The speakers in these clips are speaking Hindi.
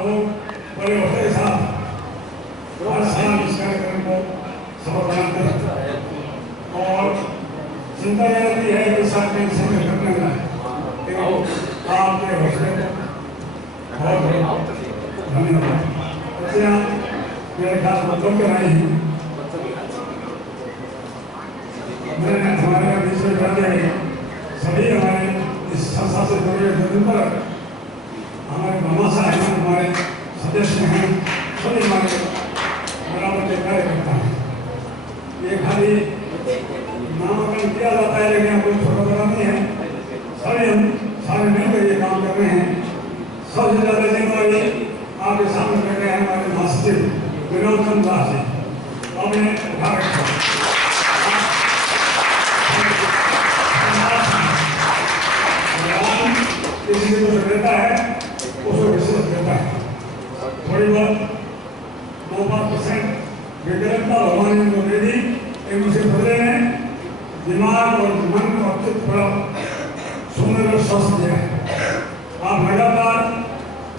बड़े होते के साथ हर साल इस कार्यक्रम को सफल बनाते हैं और चिंता यह रहती है कि साथ में समय करने का आपके हौसले बहुत धन्यवाद। मेरे खास बच्चों के आई हैं मैंने हमारे बीच में जाते सभी हमारे इस संस्था से जुड़े पर हमारे मामा हैं, हमारे सदस्य हैं, सभी हमारे बराबर के कार्यकर्ता हैं। ये खाली नामांकन किया जाता है लेकिन कोई छोटा बड़ा नहीं है, सभी हम सारे मिलकर ये काम कर रहे हैं। सबसे ज़्यादा जिम्मेदारी आपके सामने बैठे हैं हमारे महासचिव विनोद चंद्र दास जी, आपने उठा रखा किसी को जो देता है उसको विश्वास देता है। थोड़ी बहुत 2-5% विकलता भगवान ने जो दे दी एक उसे बदले में दिमाग और मन और चित्त बड़ा सुंदर और स्वस्थ दिया है। आप लगातार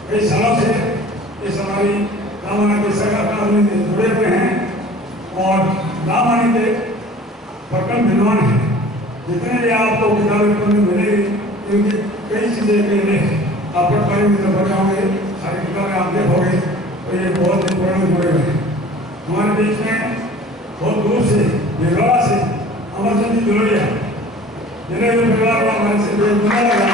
कई सालों से इस हमारी रामायण के सरकार में जुड़े हुए हैं और रामायण के प्रकरण विद्वान हैं। जितने भी आपको किताबें पढ़ने मिलेगी क्योंकि कई चीज़ें के लिए आप पढ़ पाएंगे तो पढ़ पाओगे, सारी किताबें आप देखोगे तो ये बहुत ही पुराने जुड़े हुए हैं। हमारे बीच में बहुत दूर से बेगवा से अमरचंद जी जोड़िया जिन्हें जो परिवार का हमारे से बेगुना लगा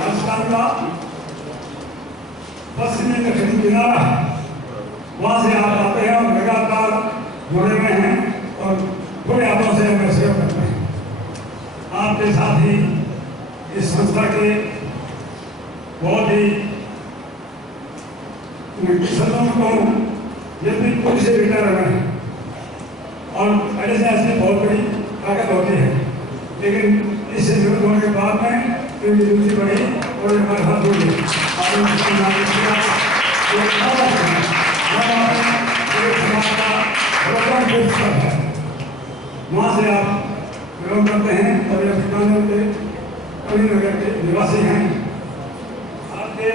राजस्थान का पश्चिमी दक्षिणी किनारा वहाँ से आप आते हैं और लगातार जुड़े हुए हैं और थोड़े हाथों से हमें सेवा करते हैं। आपके साथ ही इस संस्था के बहुत ही सदों को यदि कुछ से रिटायर हुए हैं और ऐसे ऐसी बहुत बड़ी ताकत होती है लेकिन इससे जरूरत होने के बाद में क्योंकि दूसरी बड़ी और हमारे हाथ जोड़ गई वहाँ से आप बिलोंग करते हैं और ये नगर के निवासी हैं। आपके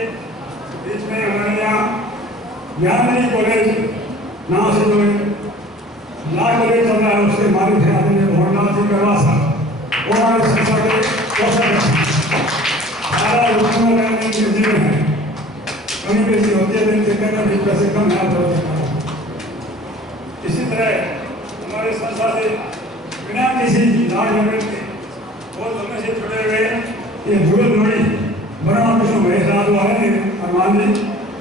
बीच में हमारे यहाँ ज्ञानमणि कॉलेज नाम से जो लॉ कॉलेज चल रहा है उसके मालिक हैं आदरणीय भवनलाल जी करवा साहब, वो हमारे संस्था के सारा उत्पन्न करने के जीवन है कमी बेसी होती है लेकिन जितने का भी पैसे कम है। इसी तरह हमारे संस्था से बिना किसी लाभ के बहुत समय से जुड़े हुए ये जुगल जोड़ी बना कृष्ण महेश राज है हनुमान जी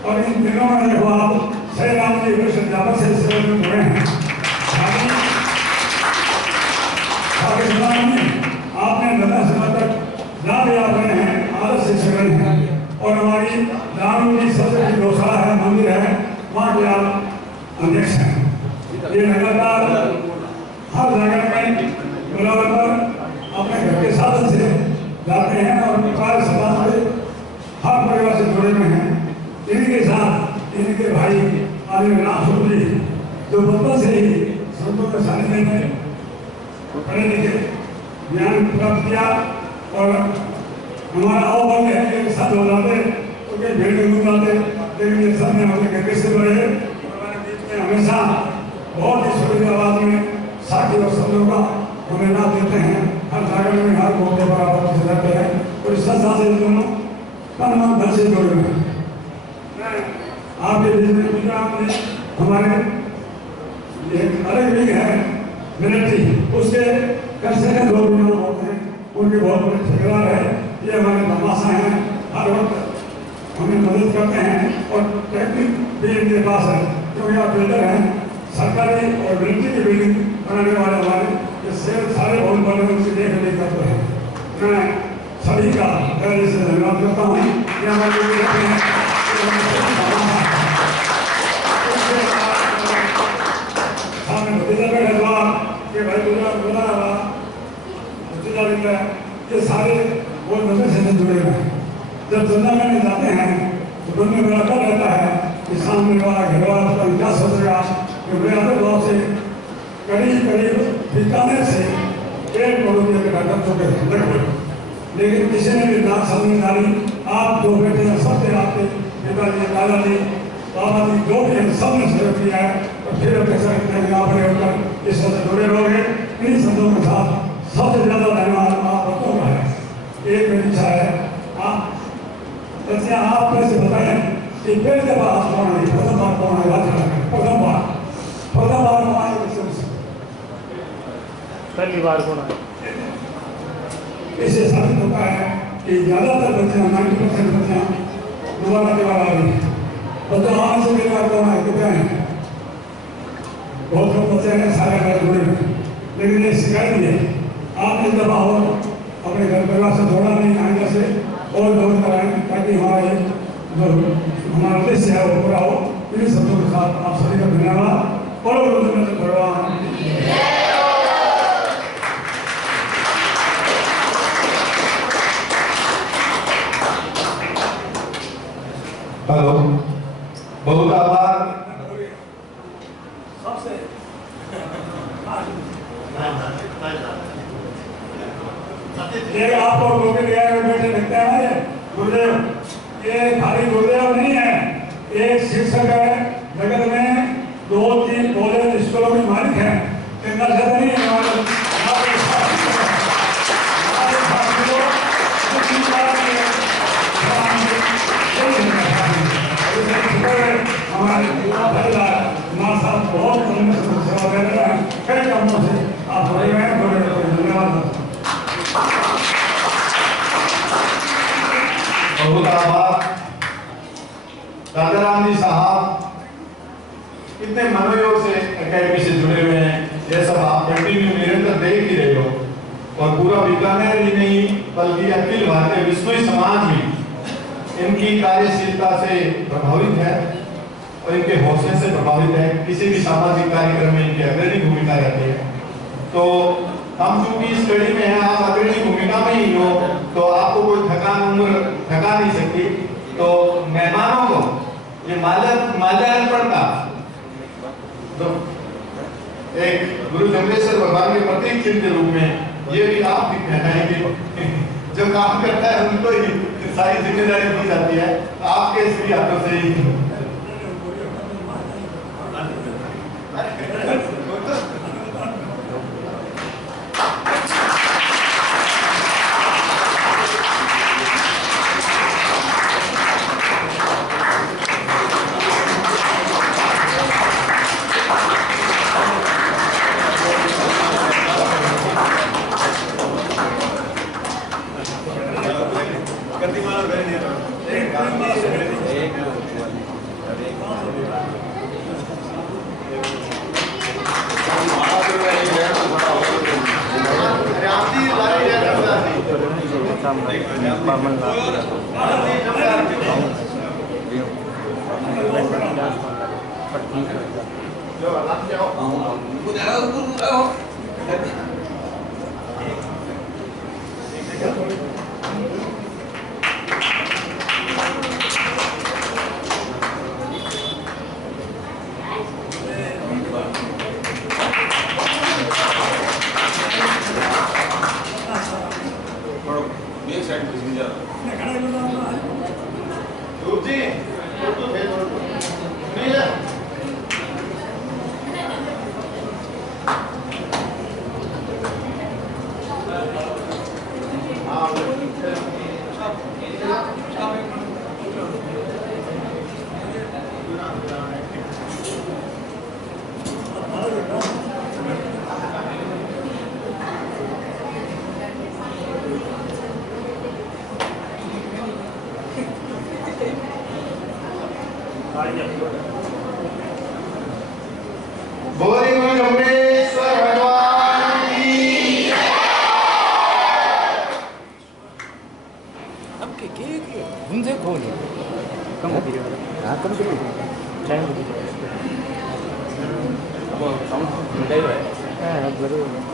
और इन दिनों में देखो आप श्री राम जी विश्वविद्यालय से सेवा में जुड़े हैं। आपने लंबा समय तक लाभ याद रहे हैं, आदर्श शिक्षक हैं और हमारी राम जी सबसे बड़ी गौशाला है, मंदिर है, वहाँ के आप अध्यक्ष हैं। ये लगातार हर जगह में बुलावे पर अपने घर के साधन से जाते हैं और कार्य समाज से हर परिवार से जुड़े हुए हैं। इनके साथ इनके भाई आदरणीय रामस्वरूप जी जो बचपन से ही संतों के सानिध्य में पढ़े लिखे ज्ञान प्राप्त किया और हमारा अवबल है एक साथ हो जाते तो कई भीड़ में घूम जाते लेकिन ये सब में हमारे घर से बड़े हमारे बीच में हमेशा बहुत ही सुविधावाद में साथी और शब्दों का हमें ना देते हैं। हर जागरण में हर मौके पर आप से रहते हैं और इस संस्था से दोनों तन मन धन से जुड़े हुए हैं। आपके बीच में गुजरात में हमारे एक अलग लीग है मिलिट्री, उसके कम से कम 2 महीने होते हैं, उनके बहुत बड़े ठेकेदार है। ये हमारे तमाशा हैं, हर वक्त हमें मदद करते हैं और टेक्निक भी इनके पास है क्योंकि आप बिल्डर हैं। सरकारी और मिलिट्री की बिल्डिंग बनाने वाले हमारे सारे भवन वाले उनसे देख रेख करते हैं। मैं सभी का पहले से धन्यवाद करता हूँ कि हमारे भतीजा का घरवा के भाई बोला भतीजा ये सारे वो नजर से जुड़े हुए हैं। जब जन्ना में जाते हैं तो मन में बड़ा डर रहता है कि सामने वाला घरवाला पता क्या सोचेगा कि मेरे अलग भाव से करीब बीकानेर से 1 करोड़ रुपये का खर्च हो गए, लेकिन किसी ने भी ना समझदारी आज पिताजी, दादाजी, बाबा जी, जो भी हम सब ने सहयोग किया है, और फिर अब कैसा करते हैं यहाँ पर होकर इस सबसे जुड़े रहोगे। इन्हीं शब्दों के साथ सबसे ज्यादा धन्यवाद आप बच्चों का है। एक मेरी इच्छा है, जैसे आप कैसे बताएं कि पेड़ के पास कौन है, प्रथम बार कौन है, प्रथम बार कौन है, पहली बार कौन है। इससे साबित होता है कि ज्यादातर बच्चे 90% बच्चे दोबारा आ रही है। बच्चों आने से मेरे कौन है, कितने हैं, बहुत लोग बच्चे हैं सारे घर जुड़े हुए, लेकिन ये शिकायत नहीं है। आप इस दफा और अपने घर परिवार से जोड़ा नहीं आएंगे से और जोड़ कराएं, ताकि हमारा ये जो हमारा उद्देश्य है वो पूरा हो। इन्हीं शब्दों के साथ आप सभी का धन्यवाद और भगवान। हेलो, बहुत आभार। ये आप और लोग बैठे देखते हैं ये गुरुदेव, ये खाली गुरुदेव नहीं है, एक शिक्षक है। जगत में 2-3 कॉलेज स्कूलों में मालिक है, इतना ज्यादा नहीं है। हमारे कुमार साहब बहुत सेवा कर रहे हैं, कई कामों से आप जुड़े हुए हैं। धन्यवाद। बहुत आभार राजाराम जी साहब, इतने मनोयोग से एकेडमी से जुड़े हुए हैं। ये सब आप कंटिन्यू निरंतर देख ही रहे हो, और पूरा बीकानेर ही नहीं बल्कि अखिल भारतीय विश्व समाज भी इनकी कार्यशीलता से प्रभावित है और इनके हौसले से प्रभावित है। किसी भी सामाजिक कार्यक्रम में इनकी अग्रणी भूमिका रहती है। तो हम चूंकि इस कड़ी में हैं, आप अग्रणी भूमिका में ही हो, तो आपको कोई थका नहीं सकती। तो मेहमानों को ये माल्यार्पण का तो एक गुरु जम्बेश्वर भगवान के प्रतीक चिन्ह के रूप में ये भी आप भी कहनाएंगे। जो काम करता है उनको ही सारी जिम्मेदारी दी जाती है, आपके श्री हाथों से ही।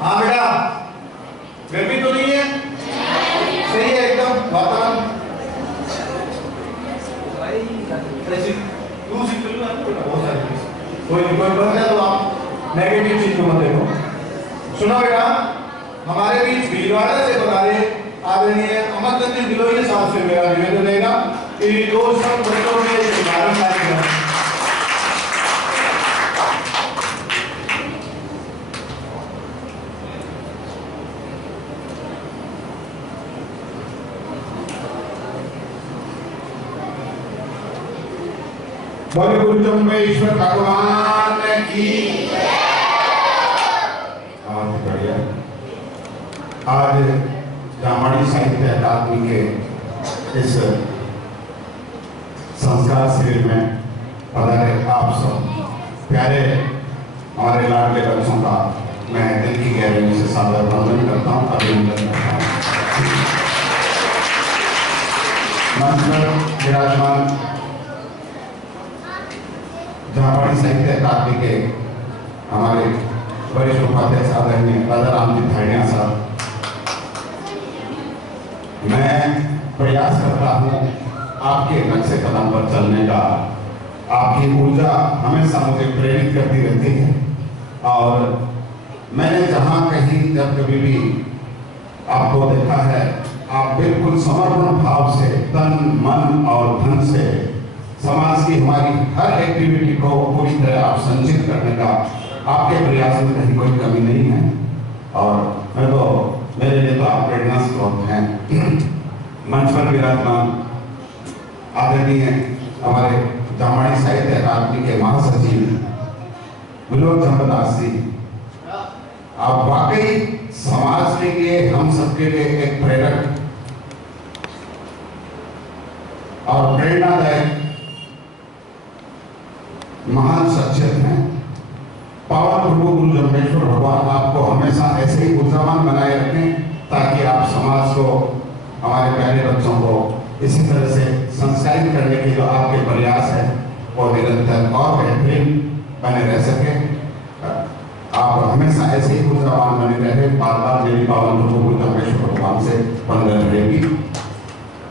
हाँ बेटा, गर्मी तो नहीं है? सही है एकदम वातावरण। कोई बन जाए तो आप नेगेटिव चीज को मत देखो। सुनो बेटा, हमारे बीच भीलवाड़ा से बता रहे आदरणीय अमरचंद गिलोई साहब से मेरा निवेदन रहेगा कि दो सब बच्चों में शुभारंभ कार्यक्रम बोले गुरु जम्बेश्वर भगवान की बढ़िया। आज जामाड़ी साहित्य अकादमी के इस संस्कार शिविर में पधारे आप सब प्यारे हमारे लाडले बच्चों का मैं दिल की गहराई से सादर वंदन करता हूँ, अभिनंदन करता हूँ। मंच पर विराजमान जामाड़ी साहित्य अकादमी के हमारे वरिष्ठ उपाध्यक्ष आदरणीय राजाराम जी धाड़िया साहब, मैं प्रयास करता हूँ आपके नक्शे कदम पर चलने का। आपकी ऊर्जा हमेशा मुझे प्रेरित करती रहती है और मैंने जहाँ कहीं जब कभी भी आपको देखा है, आप बिल्कुल समर्पण भाव से तन मन और धन से समाज की हमारी हर एक्टिविटी को पूरी तरह आप संचित करने का आपके प्रयास में कहीं कोई कमी नहीं है। और मैं तो मेरे लिए तो आप प्रेरणा स्रोत हैं। मंच पर विराजमान आदरणीय हमारे जामाड़ी साहित्य अकादमी के महासचिव विनोद चंद्रदास जी, आप वाकई समाज के लिए हम सबके लिए एक प्रेरक और प्रेरणादायक महान शख्सियत हैं। पावन प्रभु गुरु जम्बेश्वर भगवान आपको हमेशा ऐसे ही ऊर्जावान बनाए रखें ताकि आप समाज को, हमारे प्यारे बच्चों को इसी तरह से संस्कारित करने के जो आपके प्रयास है वो निरंतर और बेहतरीन बने रह सके। आप हमेशा ऐसे ही ऊर्जावान बने रहे। बार बार मेरी पावन प्रभु गुरु जम्बेश्वर भगवान से वंदन रहेगी।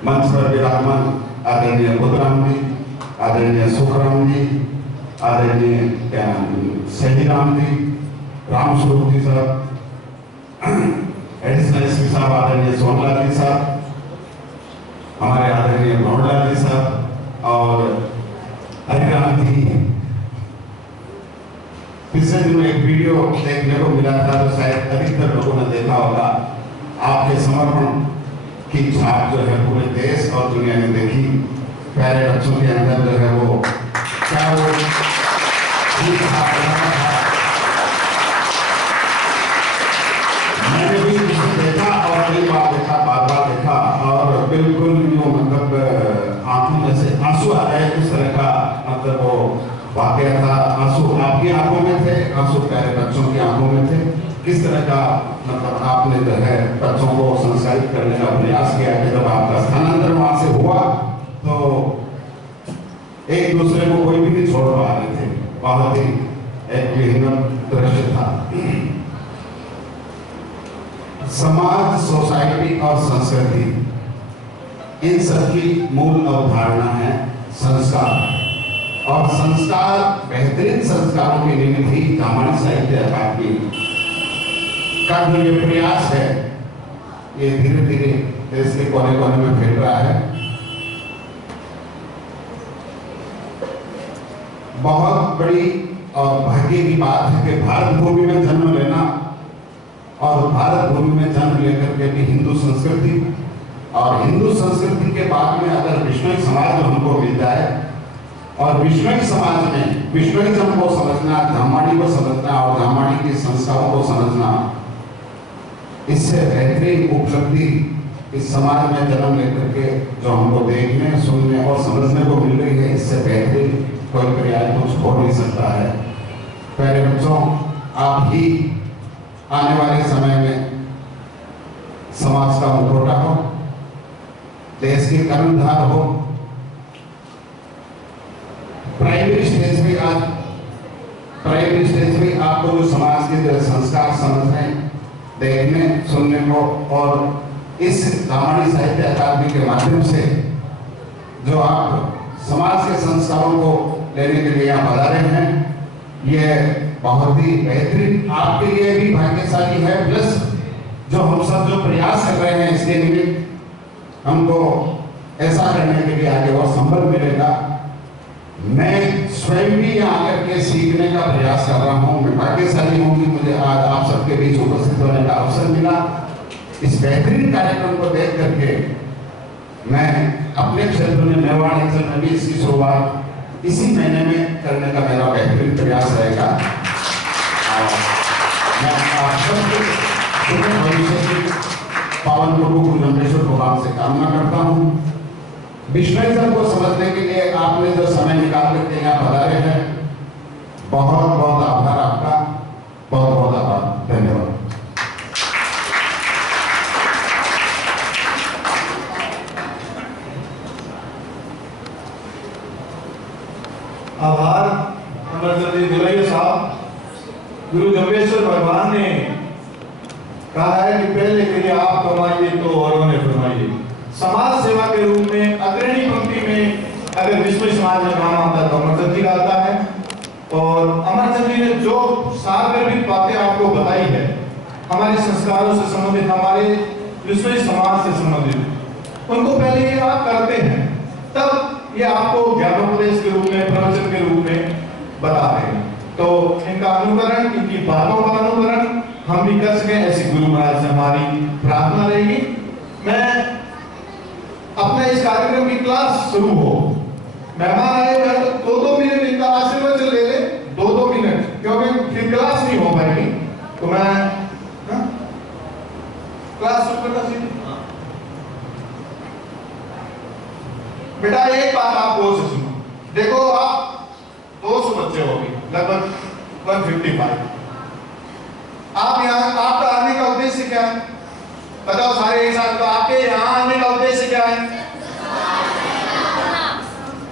मंच पर विराजमान आदरणीय बुद्धराम जी, आदरणीय सुखराम जी, आदरणीय सहीराम जी, राम स्वरूप जी साहब, एडिशनल एसपी साहब आदरणीय सोनलाल जी साहब, हमारे आदरणीय गौड़लाल जी साहब और हरिराम जी। पिछले दिनों एक वीडियो देखने को मिला था तो शायद अधिकतर लोगों ने देखा होगा। आपके समर्पण की छाप जो है पूरे देश और दुनिया में देखी। प्यारे बच्चों के अंदर जो है वो क्या वो मैंने भी देखा और कई बार देखा, बार बार देखा और बिल्कुल जो मतलब आंखों में से आंसू आ गए, उस तरह का मतलब वो वाकया था। आंसू आपकी आंखों में थे, आंसू प्यारे बच्चों की आंखों में थे। किस तरह का मतलब आपने जो है बच्चों को संस्कारित करने का प्रयास किया कि जब आपका स्थानांतरण वहां से हुआ तो एक दूसरे को कोई भी नहीं छोड़ पा रहे थे। बहुत ही एक हिम्मत दृश्य था। समाज, सोसाइटी और संस्कृति, इन सबकी मूल अवधारणा है संस्कार। और संस्कार, बेहतरीन संस्कारों की निमित्त ही जामाड़ी साहित्य अकादमी का जो ये प्रयास है, ये धीरे धीरे देश के कोने कोने में फैल रहा है। बहुत बड़ी और भाग्य की बात है कि भारत भूमि में जन्म लेना और भारत भूमि में जन्म लेकर के भी हिंदू संस्कृति और हिंदू संस्कृति के बाद में अगर विश्वई समाज हमको मिल जाए और विश्वई समाज में विश्वईज्म को समझना, जामाड़ी को समझना और जामाड़ी के संस्कारों को समझना, इससे बेहतरीन उपलब्धि इस समाज में जन्म लेकर के जो हमको देखने, सुनने और समझने को मिल रही है, इससे बेहतरीन कोई पर्याय कुछ हो नहीं सकता है। प्यारे बच्चों, आप ही आने वाले समय में समाज का मुखौटा हो, देश की कर्णधार हो। प्राइमरी स्टेज पे आपको जो समाज के जो संस्कार समझने, देखने, सुनने को और इस जामाड़ी साहित्य अकादमी के माध्यम से जो आप समाज के संस्कारों को लेने के लिए यहाँ पधारे हैं, ये बहुत ही बेहतरीन आपके लिए भी भाग्यशाली है। प्लस जो हम सब जो प्रयास कर रहे हैं इसके निमित्त हमको ऐसा करने के लिए आगे और संबल मिलेगा। मैं स्वयं भी यहाँ आकर के सीखने का प्रयास कर रहा हूँ। मैं भाग्यशाली हूँ कि मुझे आज आप सबके बीच उपस्थित होने का अवसर मिला। इस बेहतरीन कार्यक्रम को देख करके मैं अपने क्षेत्र में मेवाड़ अंचल में भी इसकी शुरुआत इसी महीने में करने का मेरा बेहतरीन प्रयास रहेगा। और मैं आप सबके भविष्य की पावन प्रभु गुरु जम्बेश्वर भगवान से कामना करता हूँ। विश्वेश्वर को समझने के लिए आपने जो समय निकाल करके यहाँ पधारे हैं, बहुत बहुत आभार आपका, बहुत बहुत आभार, धन्यवाद। आभार अमरचंद दुलैया साहब। गुरु जम्बेश्वर भगवान ने कहा है कि पहले के लिए आप कमाइए तो औरों ने फरमाइए। समाज सेवा के रूप में अग्रणी पंक्ति में अगर विश्व समाज में नाम आता है तो अमरचंद जी का आता है। और अमरचंद जी ने जो सारगर्भित बातें आपको बताई है, हमारे संस्कारों से संबंधित, हमारे विश्व समाज से संबंधित, उनको पहले ये आप करते हैं, तब ये आपको ज्ञानोपदेश के रूप में, प्रवचन के रूप में बता रहे हैं। तो इनका अनुकरण, इनकी बातों का अनुकरण हम भी कर सकें, ऐसी गुरु महाराज से हमारी प्रार्थना रहेगी। मैं अपने इस कार्यक्रम की क्लास शुरू हो, मेहमान आए हैं तो 2-2 मिनट इनका आशीर्वाद ले ले, 2-2 मिनट, क्योंकि फिर क्लास नहीं हो पाएगी। तो मैं क्लास शुरू करता हूं। बेटा एक बात आप गौर से सुनो, देखो आप 200 बच्चे हो गए, लगभग 155। आप यहाँ, आपका आने का उद्देश्य क्या है बताओ सारे एक साथ। तो आपके यहाँ आने का उद्देश्य क्या है?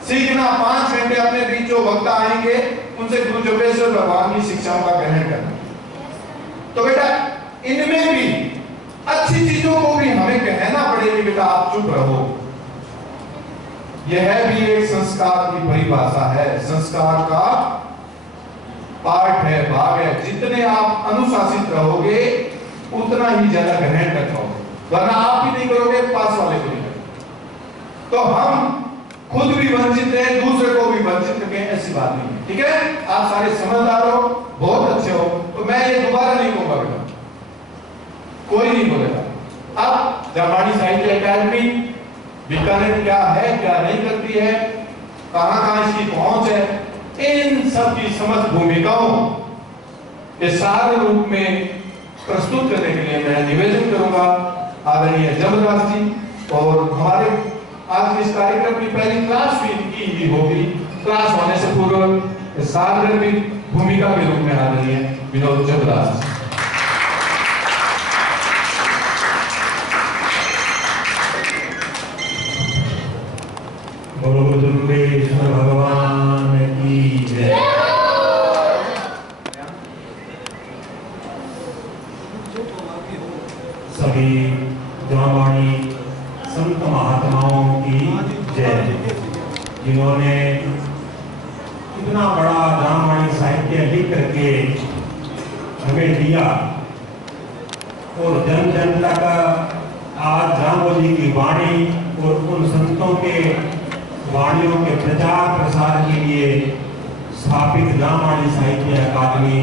सीखना। 5 घंटे अपने बीच जो वक्ता आएंगे उनसे गुरु जम्बेश्वर भगवान की शिक्षाओं का ग्रहण करना। तो बेटा इनमें भी अच्छी चीजों को भी हमें कहना पड़ेगी, बेटा आप चुप रहो। यह भी एक संस्कार की परिभाषा है, संस्कार का पार्ट है, भाग है। जितने आप अनुशासित रहोगे उतना ही ज्यादा ग्रहण कर पाओगे, वरना आप भी नहीं करोगे, पास वाले को नहीं करोगे। तो हम खुद भी वंचित हैं, दूसरे को भी वंचित करें, ऐसी बात नहीं है। ठीक है, आप सारे समझदार हो, बहुत अच्छे हो, तो मैं ये दोबारा नहीं कहूंगा बेटा, कोई नहीं बोलेगा। अब जापानी साहित्य अकादमी बीकानेर क्या है, क्या नहीं करती है, कहां इसकी पहुंच है, इन सब की समस्त भूमिकाओं के सार रूप में प्रस्तुत करने के लिए मैं निवेदन करूंगा आदरणीय जमदास जी। और हमारे आज इस कार्यक्रम की पहली क्लास भी इनकी होगी। क्लास होने से पूर्व सार्वजनिक भूमिका के रूप में आदरणीय विनोद जमदास। भगवान की जय। सभी जामवाणी संत महात्माओं की जय, जिन्होंने इतना बड़ा जामवाणी साहित्य लिख करके हमें दिया और जन जन तक आज जामोजी की वाणी और उन संतों के वाणियों के प्रचार प्रसार के लिए स्थापित जामवाणी साहित्य अकादमी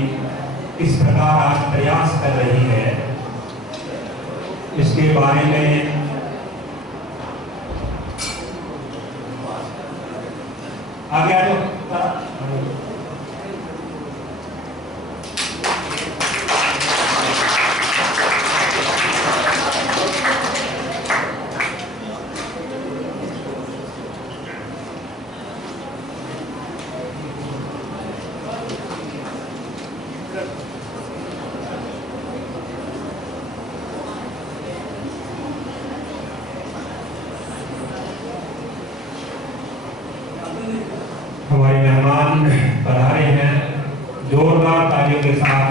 इस प्रकार आज प्रयास कर रही है, इसके बारे में आगे हमारे मेहमान पधारे हैं, जोरदार तालियों के साथ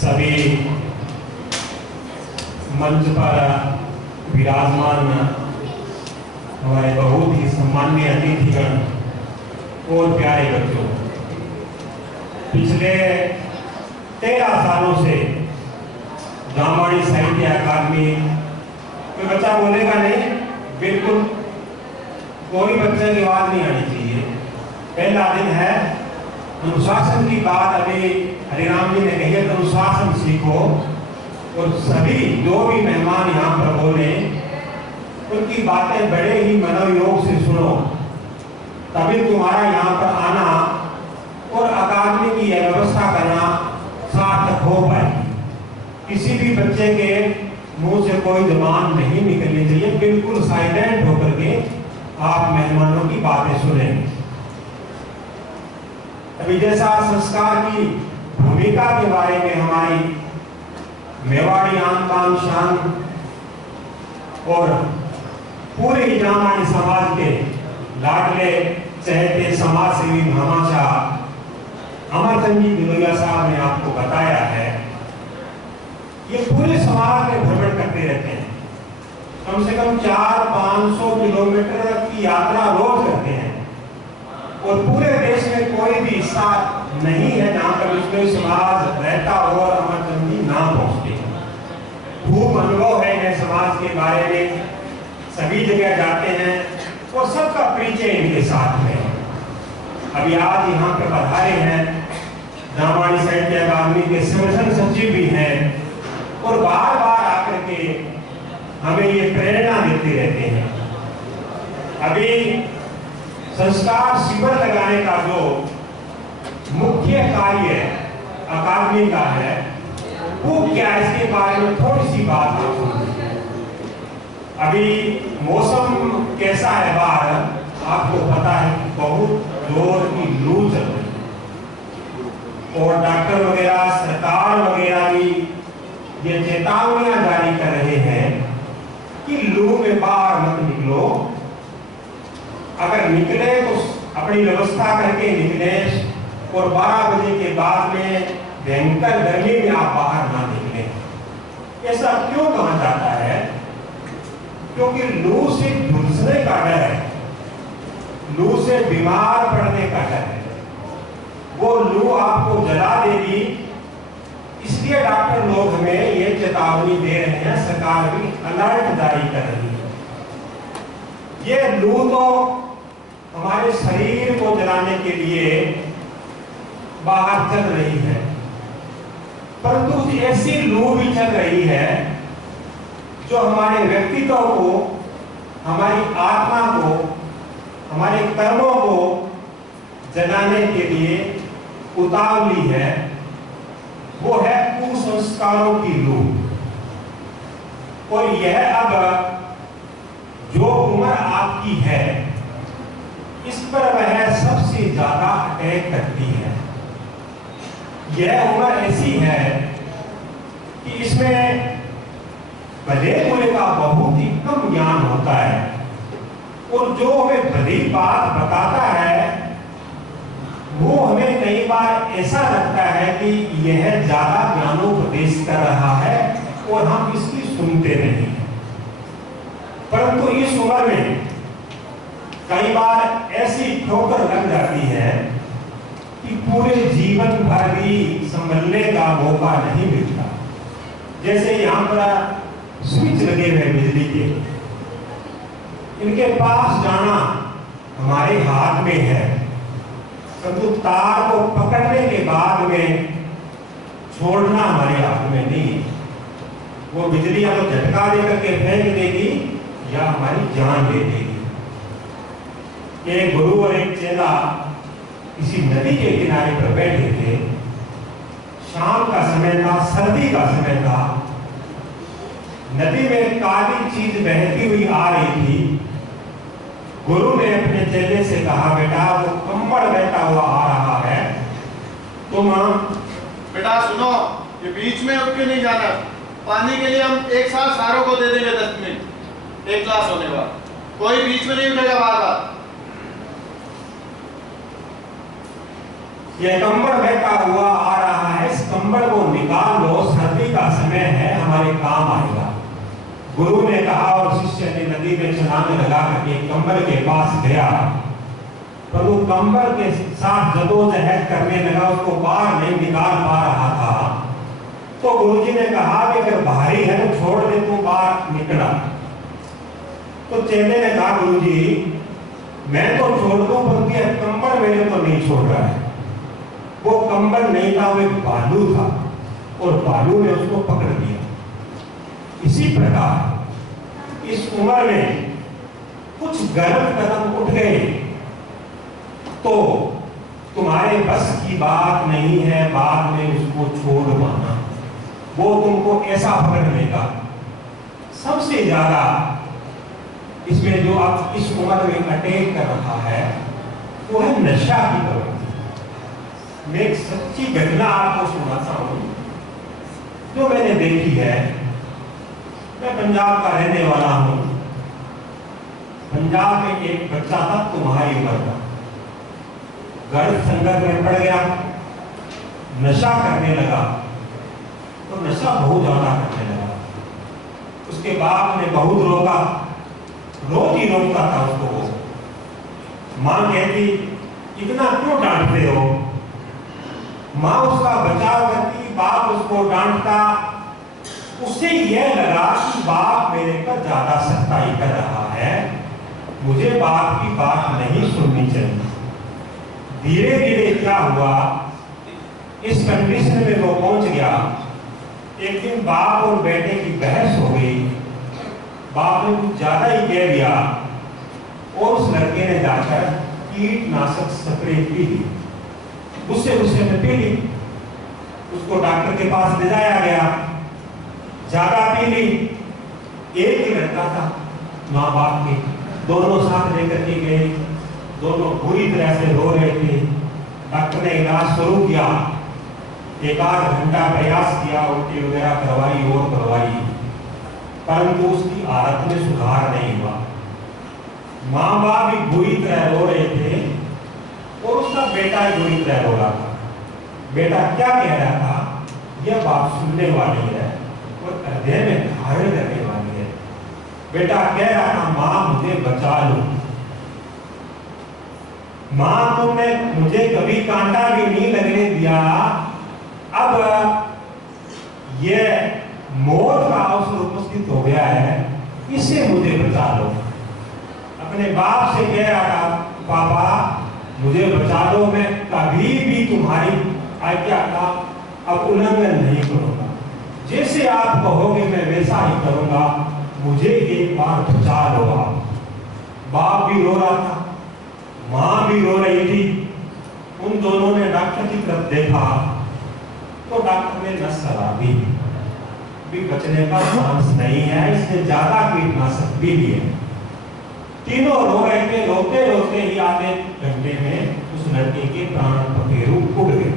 सभी मंच पर विराजमान हमारे बहुत ही सम्माननीय अतिथिगण और प्यारे बच्चों, पिछले 13 सालों से जामवाड़ी साहित्य अकादमी, कोई बच्चा बोलेगा नहीं, बिल्कुल कोई बच्चे की आवाज नहीं आनी चाहिए। पहला दिन है, अनुशासन की बात अभी हरिराम जी ने कही है, अनुशासन सीखो और सभी जो भी मेहमान यहाँ पर बोले उनकी बातें बड़े ही मनोयोग से सुनो, तभी तुम्हारा यहाँ पर आना और अकादमी की यह व्यवस्था करना सार्थक हो पाएगी। किसी भी बच्चे के मुंह से कोई जबान नहीं निकलनी चाहिए, बिल्कुल साइलेंट होकर के आप मेहमानों की बातें सुनें। अभी जैसा संस्कार की भूमिका के बारे में हमारी मेवाड़ी आन बान शान और पूरे जामवाड़ी समाज के लाडले चहेते समाज सेवी भामाशाह अमरचंद जी गिलोया साहब ने आपको बताया है, ये पूरे समाज में भ्रमण करते रहते हैं। कम से कम 400-500 किलोमीटर की यात्रा रोज करते हैं और पूरे देश में कोई भी हिस्सा नहीं है जहां पर मुस्लिम समाज रहता हो और अमरचंद जी ना पहुंचते। खूब अनुभव है इन्हें समाज के बारे में, सभी जगह जाते हैं और सबका परिचय इनके साथ है। अभी आज यहाँ पे पधारे हैं, जामवाड़ी साहित्य अकादमी के संगठन सचिव भी हैं और बार बार आकर के हमें ये प्रेरणा देते रहते हैं। अभी संस्कार शिविर लगाने का जो मुख्य कार्य अकादमी का है वो क्या, इसके बारे में थोड़ी सी बात आपको। अभी मौसम कैसा है बाहर, आपको पता है कि बहुत जोर की लू चल रही है और डॉक्टर वगैरह सरकार वगैरह भी ये चेतावनियां जारी कर रहे हैं कि लू में बाहर मत निकलो, अगर निकले तो अपनी व्यवस्था करके निकले और 12 बजे के बाद में भयंकर गर्मी में आप बाहर ना निकले। ऐसा क्यों कहा जाता है? क्योंकि लू से झुलसने का डर है, लू से बीमार पड़ने का डर है, वो लू आपको जला देगी। इसलिए डॉक्टर लोग हमें ये चेतावनी दे रहे हैं, सरकार भी अलर्ट जारी कर रही है। ये लू तो हमारे शरीर को जलाने के लिए बाहर चल रही है, परंतु ऐसी लू भी चल रही है जो हमारे व्यक्तित्व को, हमारी आत्मा को, हमारे कर्मों को जलाने के लिए उतावली है। वो है कुसंस्कारों की लू। और यह अब जो उम्र आपकी है इस पर वह सबसे ज्यादा अटैक करती है। यह उम्र ऐसी है कि इसमें भले बुरे का बहुत ही कम ज्ञान होता है और जो हमें भली बात बताता है वो हमें कई बार ऐसा लगता है कि यह ज्यादा ज्ञानोपदेश कर रहा है और हम इसकी सुनते नहीं। परंतु इस उम्र में कई बार ऐसी ठोकर लग जाती है कि पूरे जीवन भर भी संभलने का मौका नहीं मिलता। जैसे यहाँ पर स्विच लगे हुए बिजली के, इनके पास जाना हमारे हाथ में है, परंतु तार को पकड़ने के बाद में छोड़ना हमारे हाथ में नहीं है। वो बिजली या तो झटका देकर के फेंक देगी या हमारी जान दे देगी। एक गुरु और एक चेला किसी नदी के किनारे पर बैठे थे। शाम का समय था, सर्दी का समय था। नदी में काली चीज बहती हुई आ रही थी। गुरु ने अपने चेले से कहा, बेटा वो कंबल बहता हुआ आ रहा है, तुम बेटा सुनो, ये बीच में उठ के नहीं जाना। पानी के लिए हम एक साथ सारों को दे देंगे 10 मिनट, एक क्लास होने बाद। कोई बीच में नहीं उठेगा बार बार। यह कंबल बहता हुआ आ रहा है, इस कंबल कंबल को निकाल लो, सर्दी का समय है, हमारे काम आएगा। गुरु ने कहा और शिष्य ने नदी में छलांग लगा करके कंबल के पास गया, पर वो कंबल के साथ जदोजहद करने लगा, उसको बाहर नहीं निकाल पा रहा था। तो गुरुजी ने कहा कि अगर भारी है तो छोड़ दे, तू बाहर निकला। तो चेले ने कहा गुरुजी मैं तो छोड़ दूं, पर यह कंबल मेरे को नहीं छोड़ रहा है। वो कंबल नहीं था, वो एक भालू था, और भालू ने उसको पकड़ लिया। इसी प्रकार इस उम्र में कुछ गलत कदम उठ गए तो तुम्हारे बस की बात नहीं है बाद में उसको छोड़ पाना। वो तुमको ऐसा पकड़ लेगा। सबसे ज्यादा इसमें जो आप इस उम्र में अटैक कर रहा है वो है नशा की प्रवृत्ति। मैं एक सच्ची घटना आपको सुनाता हूं जो मैंने देखी है। मैं पंजाब का रहने वाला हूं। पंजाब में एक बच्चा था तुम्हारी उम्र का, गलत संगत में पड़ गया, नशा करने लगा, तो नशा बहुत ज्यादा करने लगा। उसके बाप ने बहुत रोका, रोज ही रोकता था उसको। वो मां कहती इतना क्यों डांटते हो? मां उसका बचाव करती, बाप उसको डांटता। उसे यह लगा कि बाप मेरे पर ज्यादा सख्ताई कर रहा है, मुझे बाप की बात नहीं सुननी चाहिए। धीरे धीरे क्या हुआ, इस कंडीशन में वो पहुंच गया। एक दिन बाप और बेटे की बहस हो गई, बाप ने कुछ ज्यादा ही कह दिया और उस लड़के ने जाकर कीटनाशक स्प्रे पी ली। गुस्से में पी ली। उसको डॉक्टर के पास ले जाया गया, ज्यादा पी ली। एक ही लड़का था, माँ बाप के दोनों साथ लेकर के गए, दोनों बुरी तरह से रो रहे थे। डॉक्टर ने इलाज शुरू किया, एक आध घंटा प्रयास किया, उल्टी वगैरह करवाई और करवाई, परंतु उसकी हालत में सुधार नहीं हुआ। माँ बाप भी बुरी तरह रो रहे थे और उसका बेटा भी बुरी तरह रो रहा था। बेटा क्या कह रहा था, यह बात सुनने वाली है और हृदय में घायल करने वाली है। बेटा कह रहा था माँ मुझे बचा लो, माँ तुमने मुझे कभी कांटा भी नहीं लगने दिया, अब यह मौत का अवसर उपस्थित हो गया है, इससे मुझे बचा लो। अपने बाप से कह रहा था पापा मुझे बचा लो, मैं कभी भी तुम्हारी आज्ञा का अब उल्लंघन नहीं करूंगा, जैसे आप कहोगे मैं वैसा ही करूंगा, मुझे एक बार बचा लो आप। बाप भी रो रहा था, माँ भी रो रही थी। उन दोनों ने डॉक्टर की तरफ देखा तो डॉक्टर ने नस सलाह दी, भी बचने का चांस नहीं है, इसने ज्यादा कीटनाशक पी लिए। तीनों रो रहे थे, रोते रोते ही आधे घंटे में उस लड़के के प्राण पखेरु उड़ गए।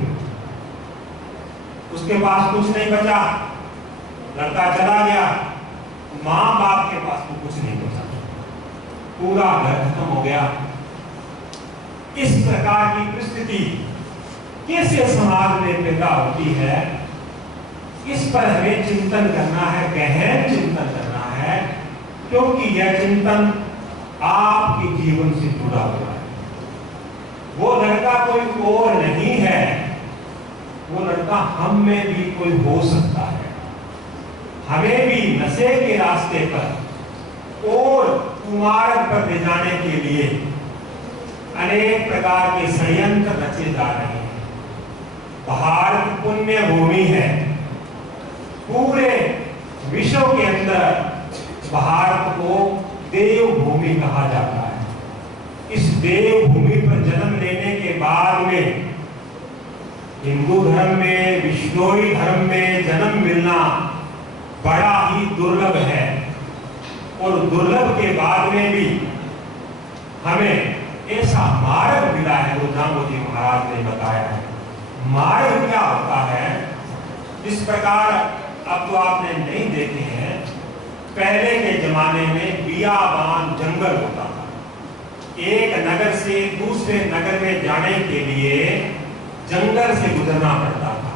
उसके पास कुछ नहीं बचा, लड़का चला गया, माँ बाप के पास तो कुछ नहीं बचा, पूरा घर खत्म हो गया। इस प्रकार की परिस्थिति कैसे समाज में पैदा होती है, इस पर हमें चिंतन करना है, गहन चिंतन करना है, क्योंकि यह चिंतन आपके जीवन से जुड़ा हुआ है। वो लड़का कोई और नहीं है, वो लड़का हम में भी कोई हो सकता है। हमें भी नशे के रास्ते पर और कुमार्ग पर ले जाने के लिए अनेक प्रकार के षड्यंत्र रचे जा रहे हैं। भारत पुण्य भूमि है, पूरे विश्व के अंदर भारत को देव भूमि कहा जाता है। इस देव भूमि पर जन्म लेने के बाद में हिंदू धर्म में, विष्णोई धर्म में जन्म मिलना बड़ा ही दुर्लभ है, और दुर्लभ के बाद में भी हमें ऐसा मार्ग मिला है, वो जांबू जी महाराज ने बताया है। मार्ग क्या होता है, इस प्रकार अब तो आपने नहीं देखे हैं, पहले के जमाने में बियाबान जंगल होता था। एक नगर से दूसरे नगर में जाने के लिए जंगल से गुजरना पड़ता था।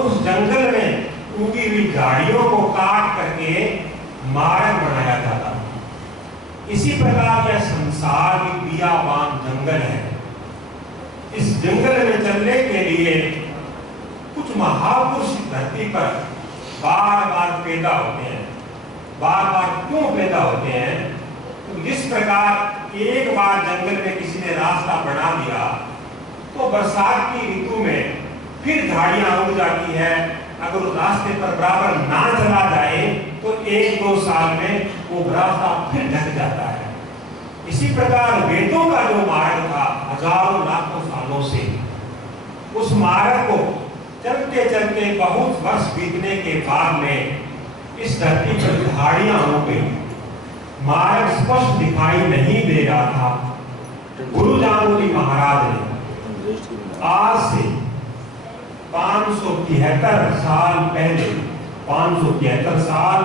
उस जंगल में उगी हुई झाड़ियों को काट करके मार्ग बनाया जाता था। इसी प्रकार यह संसार की बियाबान जंगल है। इस जंगल में चलने के लिए कुछ महापुरुष धरती पर बार बार पैदा होते हैं। बार बार क्यों पैदा होते हैं? तो जिस प्रकार एक बार जंगल में किसी ने रास्ता बना दिया तो बरसात की ऋतु में फिर झाड़ियां उग जाती है। अगर उस रास्ते पर बराबर ना चला जाए तो 1-2 साल में वो रास्ता फिर ढक जाता है। इसी प्रकार वेदों का जो मार्ग था हजारों लाखों सालों से, उस मार्ग को चलते चलते बहुत वर्ष बीतने के बाद में इस धरती पर झाड़ियां हो गई, मार्ग स्पष्ट दिखाई नहीं दे रहा था। गुरु जांबोजी महाराज ने आज से 573 साल पहले, 573 साल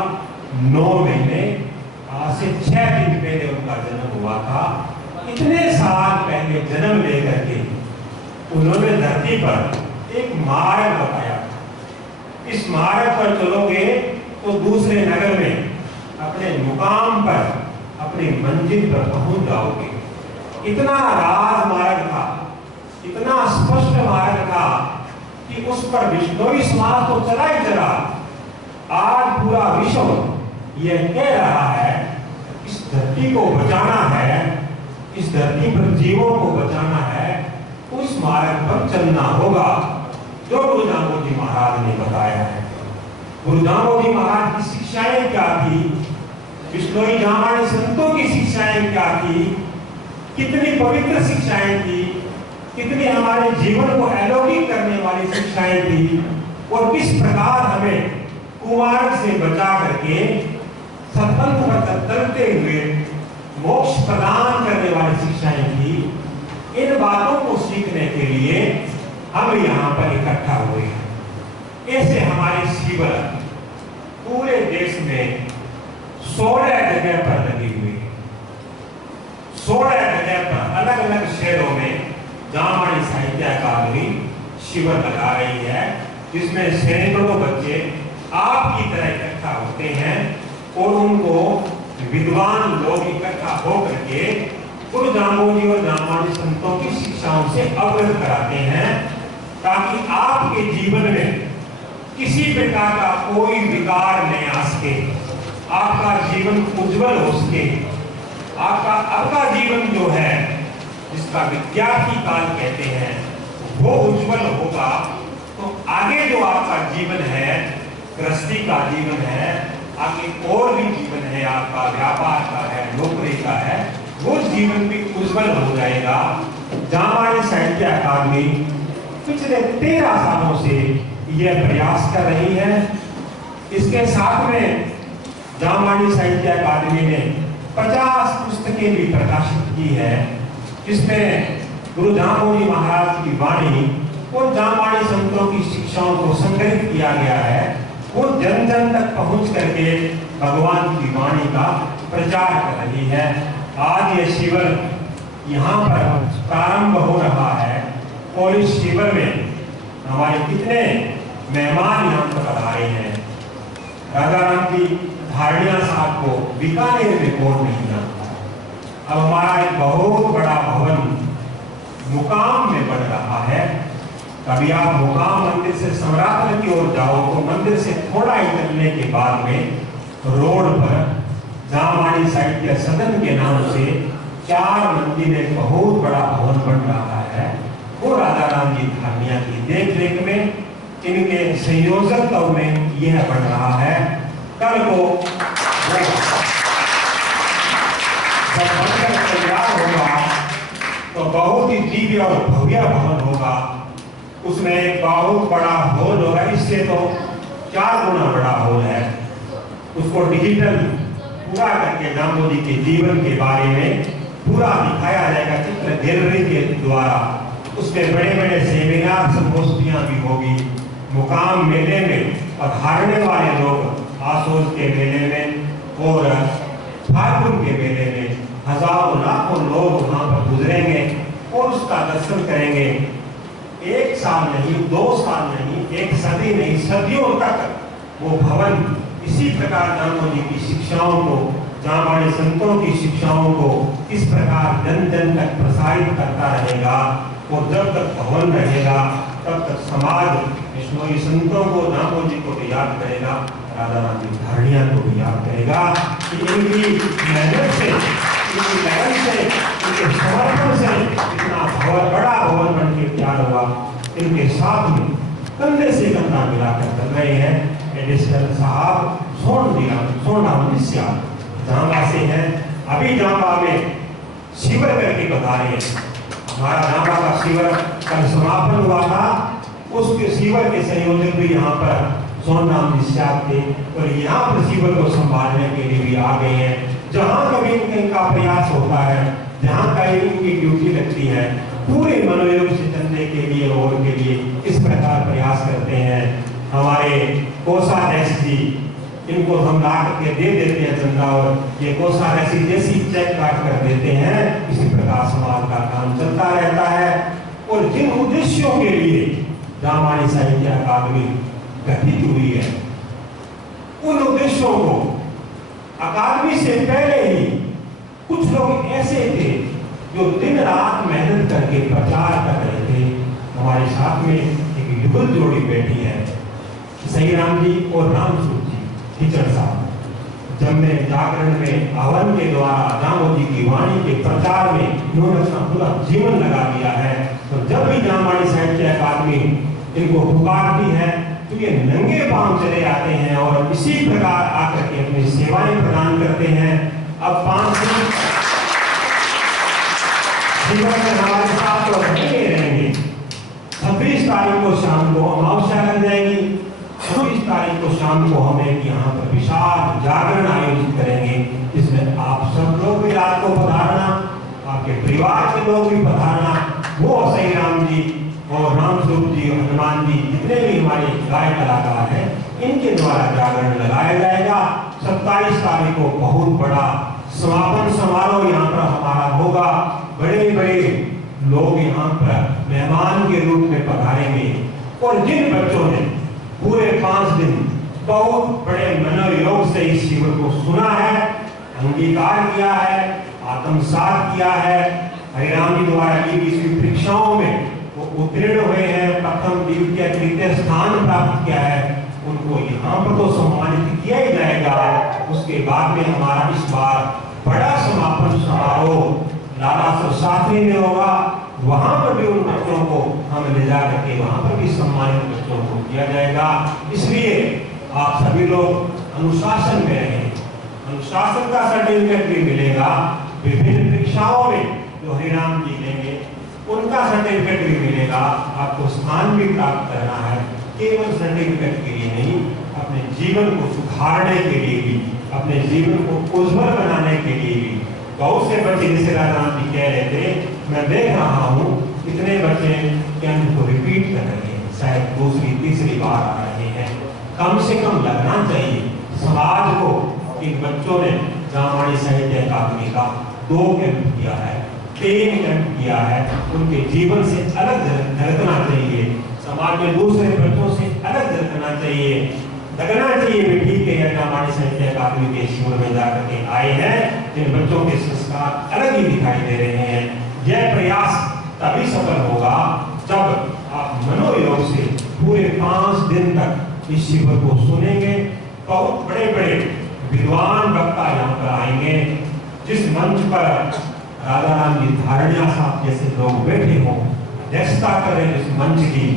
9 महीने, आज से 6 दिन पहले उनका जन्म हुआ था। इतने साल पहले जन्म लेकर के उन्होंने धरती पर एक मार्ग बताया। इस मार्ग पर चलोगे तो दूसरे नगर में अपने मुकाम पर, अपनी मंजिल पर पहुंच जाओगे। इतना राजमार्ग था, इतना स्पष्ट मार्ग था कि उस पर विश्नोई समाज तो चला ही चला। आज पूरा विश्व यह कह रहा है इस धरती को बचाना है, इस धरती पर जीवों को बचाना है, उस मार्ग पर चलना होगा जो गुरु जांबोजी महाराज ने बताया है। गुरु जांबोजी महाराज की शिक्षाएं क्या थी, विश्नोई जामानी संतों की शिक्षाएं क्या थी, कितनी पवित्र शिक्षाएं थी, कितनी हमारे जीवन को अलौकिक करने वाली शिक्षाएं थी, और किस प्रकार हमें कुमार्ग से बचा करके सत्पंथ पर चलते हुए मोक्ष प्रदान करने वाली शिक्षाएं थी। इन बातों को सीखने के लिए हम यहाँ पर इकट्ठा हुए हैं। ऐसे हमारे शिविर पूरे देश में 16 जगह पर लगी हुई है। 16 जगह पर अलग अलग शहरों में जामानी साहित्य अकादमी शिविर लगा रही है, जिसमें सैकड़ों बच्चे आपकी तरह इकट्ठा होते हैं और उनको विद्वान लोग इकट्ठा होकर के गुरु जांबोजी और जामानी संतों की शिक्षाओं से अवगत कराते हैं, ताकि आपके जीवन में किसी प्रकार का कोई विकार नहीं आ सके, आपका जीवन उज्जवल हो सके। आपका जीवन जो है, जिसका विद्यार्थी काल कहते हैं, वो उज्जवल होगा तो आगे जो आपका जीवन है, गृहस्थी का जीवन है, आगे और भी जीवन है, आपका व्यापार का है, नौकरी का है, वो जीवन भी उज्जवल हो जाएगा। जामानी साहित्य अकादमी पिछले 13 सालों से यह प्रयास कर रही है। इसके साथ में जामानी साहित्य अकादमी ने 50 पुस्तकें भी प्रकाशित की है, जिसमें गुरु जांबोजी महाराज की वाणी और जामानी संतों की शिक्षाओं को संग्रहित किया गया है। वो जन जन तक पहुंच करके भगवान की वाणी का प्रचार कर रही है। आज ये शिविर यहाँ पर प्रारंभ हो रहा है और इस शिविर में हमारे कितने मेहमान यहाँ पर पधारे हैं। राजा राम की धारणिया साहब को बीकानेर में कोर्ट नहीं जानता। अब हमारा एक बहुत बड़ा भवन मुकाम में बन रहा है। कभी आप मुकाम मंदिर से सम्राटनगर की ओर जाओ तो मंदिर से थोड़ा ही चलने के बाद में रोड पर जामानी साहित्य सदन के नाम से 4 मंजिल एक बहुत बड़ा भवन बन रहा है। वो राजा राम जी धारणिया की देख रेख में, इनके संयोजकत्व में यह बन रहा है। कल को जब बनकर तैयार होगा तो बहुत ही दिव्य और भव्य भवन होगा। उसमें एक बहुत बड़ा हॉल होगा, इससे तो 4 गुना बड़ा हॉल है। उसको डिजिटल पूरा करके जांबोजी के जीवन के बारे में पूरा दिखाया जाएगा चित्र गैलरी के द्वारा। उसमें बड़े बड़े सेमिनार संगोष्ठियां भी होगी। मुकाम मेले में पधारने वाले लोग आसोज के मेले में और फाल्गुन के मेले में हजारों लाखों लोग वहां पर गुजरेंगे और उसका दर्शन करेंगे। एक साल नहीं, 2 साल नहीं, 1 सदी नहीं, सदियों तक वो भवन इसी प्रकार जामो जी की शिक्षाओं को, जामवाणी संतों की शिक्षाओं को इस प्रकार जन जन तक प्रसारित करता रहेगा। और जब तक भवन रहेगा तब तक समाज विष्णुई संतों को, जामो जी को भी याद करेगा, राधा राम की धारणियां को भी याद करेगा कि इनकी मेहनत से, इनकी लगन से, इनके समर्पण से इतना भवन, बड़ा भवन बन के तैयार हुआ। इनके साथ में कंधे से कंधा मिलाकर चल रहे हैं एडिशनल साहब सोनराम जांबा से हैं। अभी जांबा में शिविर करके बता रहे हैं। हमारा जांबा का शिविर कल समापन हुआ था, उसके शिविर के संयोजक भी यहाँ पर सोनराम निश्चात थे और यहाँ पर शिविर को संभालने के लिए भी आ गए हैं। जहाँ कभी इनका प्रयास होता है, जहाँ कहीं इनकी ड्यूटी लगती है, पूरे मनोयोग से चलने के लिए और के लिए इस प्रकार प्रयास करते हैं। हमारे कोषाध्यक्ष जी, इनको हम ला करके दे देते हैं चंदा और ये कोषाध्यक्ष जैसी चेक काट कर देते हैं। इसी प्रकार समाज का काम चलता रहता है। और जिन उद्देश्यों के लिए जामवाणी साहित्य अकादमी गठित हुई है, उन उद्देश्यों को अकादमी से पहले ही कुछ लोग ऐसे थे जो दिन रात मेहनत करके प्रचार कर रहे थे। हमारे साथ में एक युगल जोड़ी बैठी है, सही राम जी और रामसूत जी टीचर साहब। जब मैं जागरण में आह्वान के द्वारा जामो जी की वाणी के प्रचार में इन्होंने अपना पूरा जीवन लगा दिया है, तो जब भी जामवाणी साहित्य अकादमी इनको पुकारती है तो ये नंगे पांव चले आते हैं और इसी प्रकार आकर के अपनी सेवाएं प्रदान करते हैं। अब 5 दिन जीवन में हमारे साथ तो रहेंगे। 26 तारीख को शाम को अमावस्या लग जाएगी। 26 तारीख को शाम को हम एक यहाँ पर विशाल जागरण आयोजित करेंगे, जिसमें आप सब लोग भी रात को पधारना, आपके परिवार के लोग भी पधारना। वो सही राम जी और रामस्वरूप जी और हनुमान जी, जितने भी हमारे गाय कलाकार हैं, इनके द्वारा जागरण लगाया जाएगा। 27 तारीख को बहुत बड़ा समापन समारोह यहाँ पर हमारा होगा। बड़े बड़े लोग यहाँ पर मेहमान के रूप में पधारेंगे। और जिन बच्चों ने पूरे 5 दिन बहुत बड़े मनोयोग से इस शिविर को सुना है, अंगीकार किया है, आत्मसात किया है, हरिराम जी द्वारा ली गई परीक्षाओं में वो उत्तीर्ण हुए हैं, प्रथम द्वितीय तृतीय स्थान प्राप्त किया है, उनको यहाँ पर तो सम्मानित किया ही जाएगा। उसके बाद में हमारा इस बार बड़ा समापन समारोह लाला शास्त्री में होगा। वहां पर भी उन बच्चों को हम ले जा करके वहां पर भी सम्मानित बच्चों को किया जाएगा। इसलिए आप सभी लोग अनुशासन में रहें। अनुशासन का सर्टिफिकेट भी मिलेगा। विभिन्न परीक्षाओं में जो हरिराम जी लेंगे उनका सर्टिफिकेट भी मिलेगा। आपको स्थान भी प्राप्त करना है, केवल सर्टिफिकेट के लिए नहीं, अपने जीवन को सुधारने के लिए भी, अपने जीवन को उज्जवल बनाने के लिए भी। बहुत से बच्चे, जैसे राम जी कह रहे थे, मैं देख रहा हूँ कितने बच्चे कैंप को रिपीट कर रहे हैं, शायद दूसरी तीसरी बार आ रहे हैं। कम से कम लगना चाहिए समाज को कि बच्चों ने जामवाणी साहित्य अकादमी का 2 कैंप किया है, 3 कैंप किया है। उनके जीवन से अलग झलकना चाहिए, समाज में दूसरे बच्चों से अलग झलकना चाहिए, लगना चाहिए भी ठीक है, जामवाणी साहित्य अकादमी के शिविर में जाकर के आए हैं, जिन बच्चों के संस्कार अलग ही दिखाई दे रहे हैं। यह प्रयास तभी सफल होगा जब आप मनोयोग से पूरे 5 दिन तक इस शिविर को सुनेंगे। बहुत बड़े बड़े विद्वान वक्ता यहाँ पर आएंगे। जिस मंच पर राधा राम जी धारणिया साहब जैसे लोग बैठे हों, अध्यक्षता कर रहे हैं इस मंच की,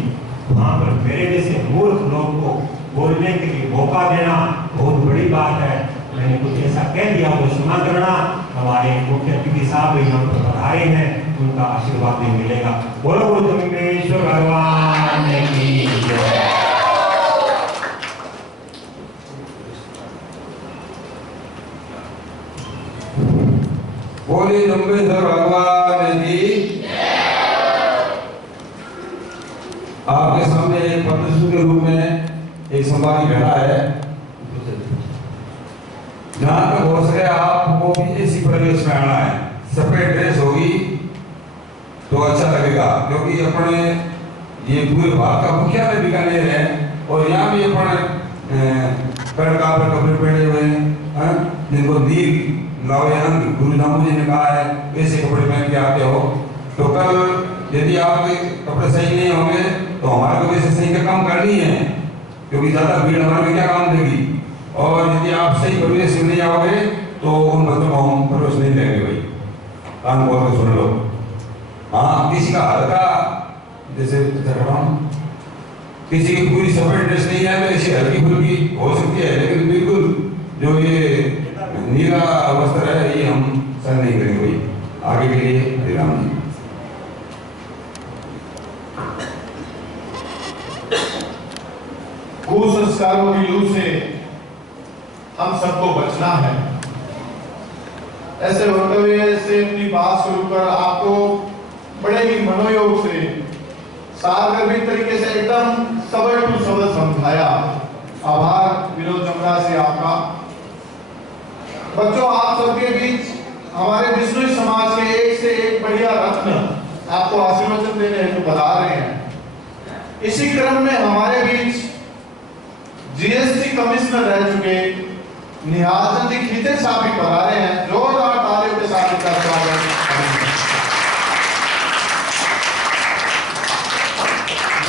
वहाँ पर मेरे जैसे मूर्ख लोग को बोलने के लिए मौका देना बहुत बड़ी बात है। मैंने कुछ ऐसा कह दिया वो क्षमा करना। हमारे मुख्य अतिथि साहब भी यहाँ पर पधारे हैं, उनका आशीर्वाद भी मिलेगा। बोलो जम्बेश्वर भगवान की जय। बोले जम्बेश्वर भगवान की। आपके सामने एक पत्र के रूप में एक संवादी बैठा है, जहाँ तक हो सके आपको भी इसी परिवेश में आना है। सेपरेट ड्रेस होगी तो अच्छा लगेगा, क्योंकि अपने ये पूरे भारत का मुख्यालय बीकानेर है और यहाँ भी अपन कड़का पर कपड़े पहने हुए हैं, जिनको नील लावयानंद गुरुधामू जी ने कहा है ऐसे कपड़े पहन के आते हो। तो कल यदि आपके कपड़े सही नहीं होंगे तो हमारे को वैसे सही का काम करनी है, क्योंकि ज़्यादा भीड़ हमारे में क्या काम देगी। और यदि आप सही परिवेश में नहीं आओगे तो उन बच्चों को हम प्रवेश नहीं देंगे भाई, कान खोल के सुन लो। हाँ, किसी का हल्का जैसे किसी की पूरी सफेद ड्रेस नहीं है तो ऐसी हल्की फुल्की हो सकती है, लेकिन बिल्कुल जो ये नीला वस्त्र है ये हम सहन नहीं करेंगे भाई। आगे के लिए हरे राम जी। कुसंस्कारों की लू से हम सबको बचना है। ऐसे होते हुए से अपनी बात शुरू कर आपको बड़े ही मनोयोग से सार्वजनिक तरीके से एकदम सबल टू सबल समझाया। आभार विनोद जमरा से आपका। बच्चों, आप सबके बीच हमारे बिश्नोई समाज के एक से एक बढ़िया रत्न आपको आशीर्वचन देने हेतु बता रहे हैं। इसी क्रम में हमारे बीच जीएसटी कमिश्नर रह चुके निहाल चंद खीते साहब भी पधारे हैं। जोरदार तालियों के साथ इनका स्वागत।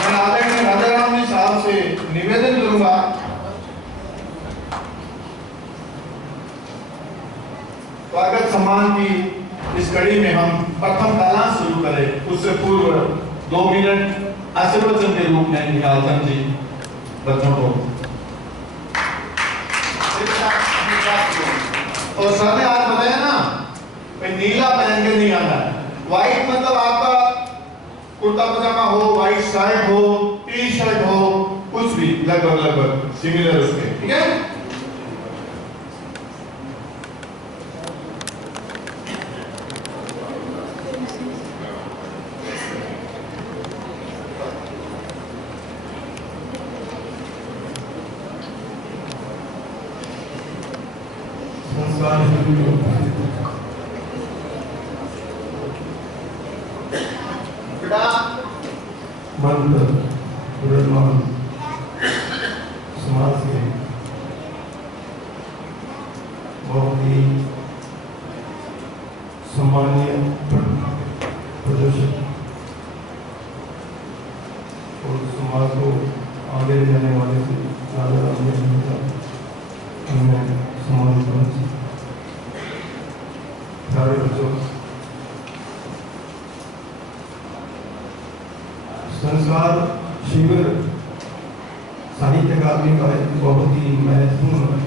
मैं आदरणीय राजाराम जी साहब से निवेदन करूंगा स्वागत सम्मान की इस कड़ी में हम प्रथम कालांश शुरू करें। उससे पूर्व 2 मिनट आशीर्वचन के रूप में निहाल चंद जी बच्चों को। और सर ने आज बताया ना, नीला पहन के नहीं आना है। व्हाइट मतलब आपका कुर्ता पजामा हो, व्हाइट शर्ट हो, टी शर्ट हो, कुछ भी लगभग सिमिलर उसके, ठीक है। मंत्र विराजमान समाज के बहुत ही सम्मानीय प्रदर्शक और समाज को आगे ले जाने वाले से राजाराम जी का हमें सम्मानित होना चाहिए। प्यारे बच्चों, संस्कार शिविर साहित्य अकादमी का एक बहुत ही महत्वपूर्ण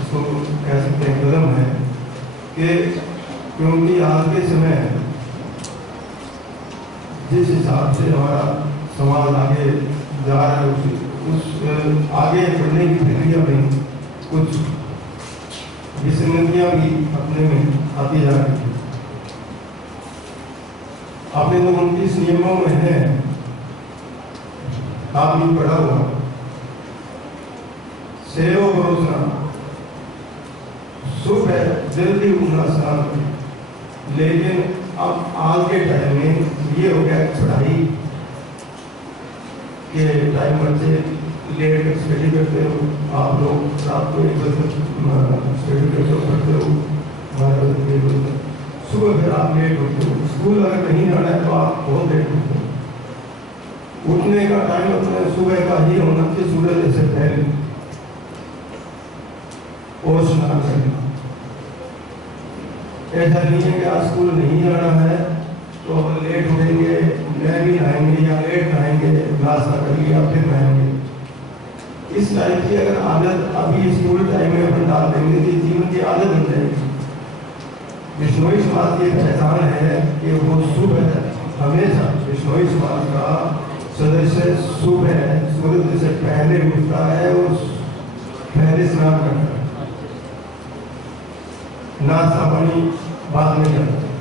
इसको कह सकते हैं कदम है कि क्योंकि आज के समय जिस हिसाब से हमारा समाज आगे जा रहा है उस आगे बढ़ने की प्रक्रिया में कुछ विसंगतियां भी अपने में आती जा रही है। आपने तो 29 नियमों में है, आपने पढ़ा हुआ सेव भरोसा सुख है जल्दी उठना स्नान। लेकिन अब आज के टाइम में ये हो गया पढ़ाई के टाइम बच्चे लेट स्टडी करते हो, आप लोग रात को 1 बजे स्टडी करते हो, पढ़ते हो, 12 बजे सुबह फिर आप लेट उठते हो। स्कूल अगर नहीं जाना है तो आप बहुत लेट उठते हो। उठने का टाइम अपने सुबह का ही होना चाहिए, सूरज से पहले और स्नान करना। ऐसा नहीं है कि आज स्कूल नहीं जाना है तो लेट उठेंगे, नहीं नहाएंगे या लेट नहाएंगे, नाश्ता कर लिया फिर नहाएंगे। इस टाइप की अगर आदत अभी स्कूल टाइम में अपन डाल देंगे तो जीवन की आदत बन जाएगी। बिश्नोई समाज की पहचान है कि वो सुबह हमेशा बिश्नोई समाज का सदस्य सुबह सूरज से पहले उठता है और पहले स्नान करता है, नाश्ता पानी बाद में करता है,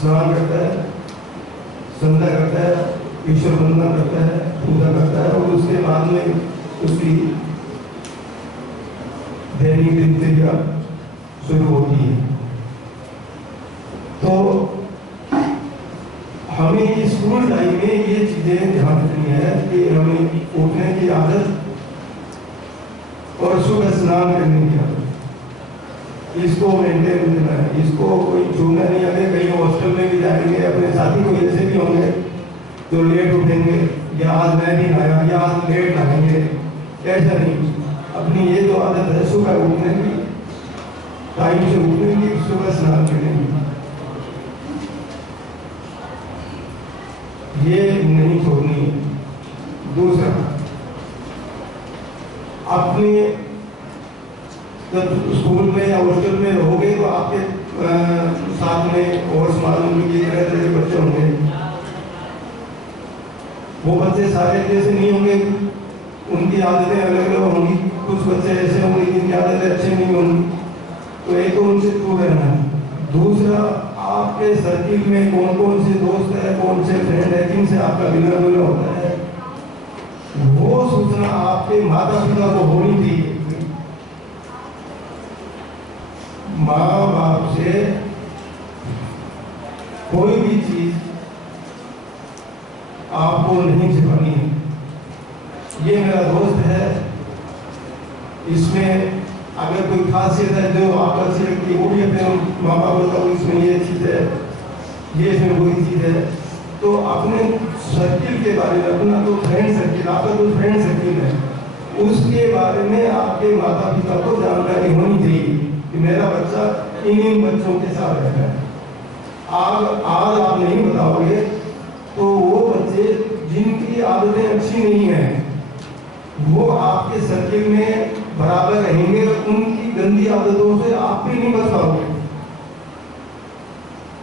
स्नान करता है, संध्या करता है, ईश्वर वंदना करता है, पूजा करता है और उसके बाद में उसकी दैनिक दिनचर्या शुरू होती है। स्कूल टाइम में ये चीज़ें ध्यान रखनी है कि हमें उठने की आदत और सुबह स्नान करने की आदत, इसको मेंटेन करना है। इसको कोई छूना नहीं। अगर कहीं हॉस्टल में भी जाएंगे, अपने साथी कोई ऐसे भी होंगे जो लेट उठेंगे, या आज मैं नहीं आया, या आज लेट आएंगे, ऐसा नहीं। अपनी ये जो आदत है सुबह उठने की, टाइम से उठने की, सुबह स्नान करने की, ये नहीं छोड़नी है। दूसरा, अपने जब स्कूल में या हॉस्टल में रहोगे तो आपके साथ में और समाज की तरह तरह के बच्चे होंगे। वो बच्चे सारे जैसे नहीं होंगे, उनकी आदतें अलग अलग होंगी। कुछ बच्चे ऐसे होंगे जिनकी आदतें अच्छी नहीं होंगी, तो एक तो उनसे दूर रहना है। दूसरा, आपके सर्किल में कौन कौन से दोस्त है, कौन से फ्रेंड है, जिनसे आपका मिलना जुलना होता है, वो सूचना आपके माता पिता को होनी चाहिए। माँ बाप से कोई भी चीज आपको नहीं छिपानी है। ये मेरा दोस्त है, इसमें अगर कोई खासियत है जो आपको अच्छी लगती है, वो भी अपने माँ बाप को बताओ इसमें ये चीज़ है, ये इसमें कोई चीज़ है। तो अपने सर्किल के बारे में, अपना तो फ्रेंड सर्किल, आपका तो फ्रेंड सर्किल है, उसके बारे में आपके माता पिता को जानकारी होनी चाहिए कि मेरा बच्चा इन बच्चों के साथ रहता है। आज आप नहीं बताओगे तो वो बच्चे जिनकी आदतें अच्छी नहीं है वो आपके सर्किल में बराबर रहेंगे, उनकी गंदी आदतों से आप भी नहीं बच पाओगे।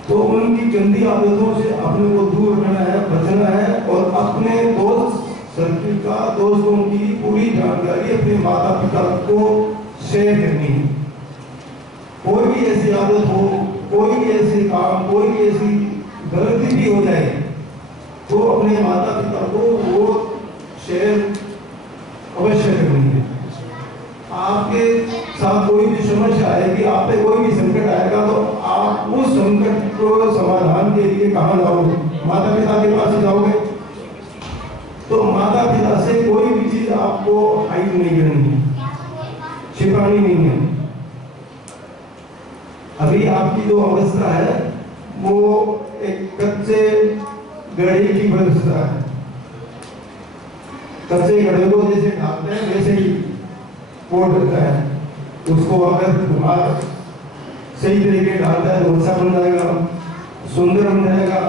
तो उनकी गंदी आदतों से अपने को दूर रहना है, बचना है, और अपने दोस्त सर्किल का, दोस्तों की पूरी जानकारी अपने माता पिता को शेयर करनी है। कोई भी ऐसी आदत हो, कोई भी ऐसे काम, कोई भी ऐसी गलती भी हो जाए तो अपने माता पिता को वो शेयर अवश्य करनी है। आपके साथ कोई भी समस्या आएगी, आप पे कोई भी संकट आएगा तो आप उस संकट को समाधान के लिए कहाँ जाओगे? माता पिता के पास जाओगे। तो माता पिता से कोई भी चीज आपको हाइड नहीं करनी है, छिपानी नहीं है। अभी आपकी जो अवस्था है वो एक कच्चे गढ़े की अवस्था है। कच्चे गढ़े को जैसे ढालते हैं वैसे ही कोट रहता है। उसको अगर दिमाग सही तरीके डालता है तो अच्छा बन जाएगा, सुंदर बन जाएगा,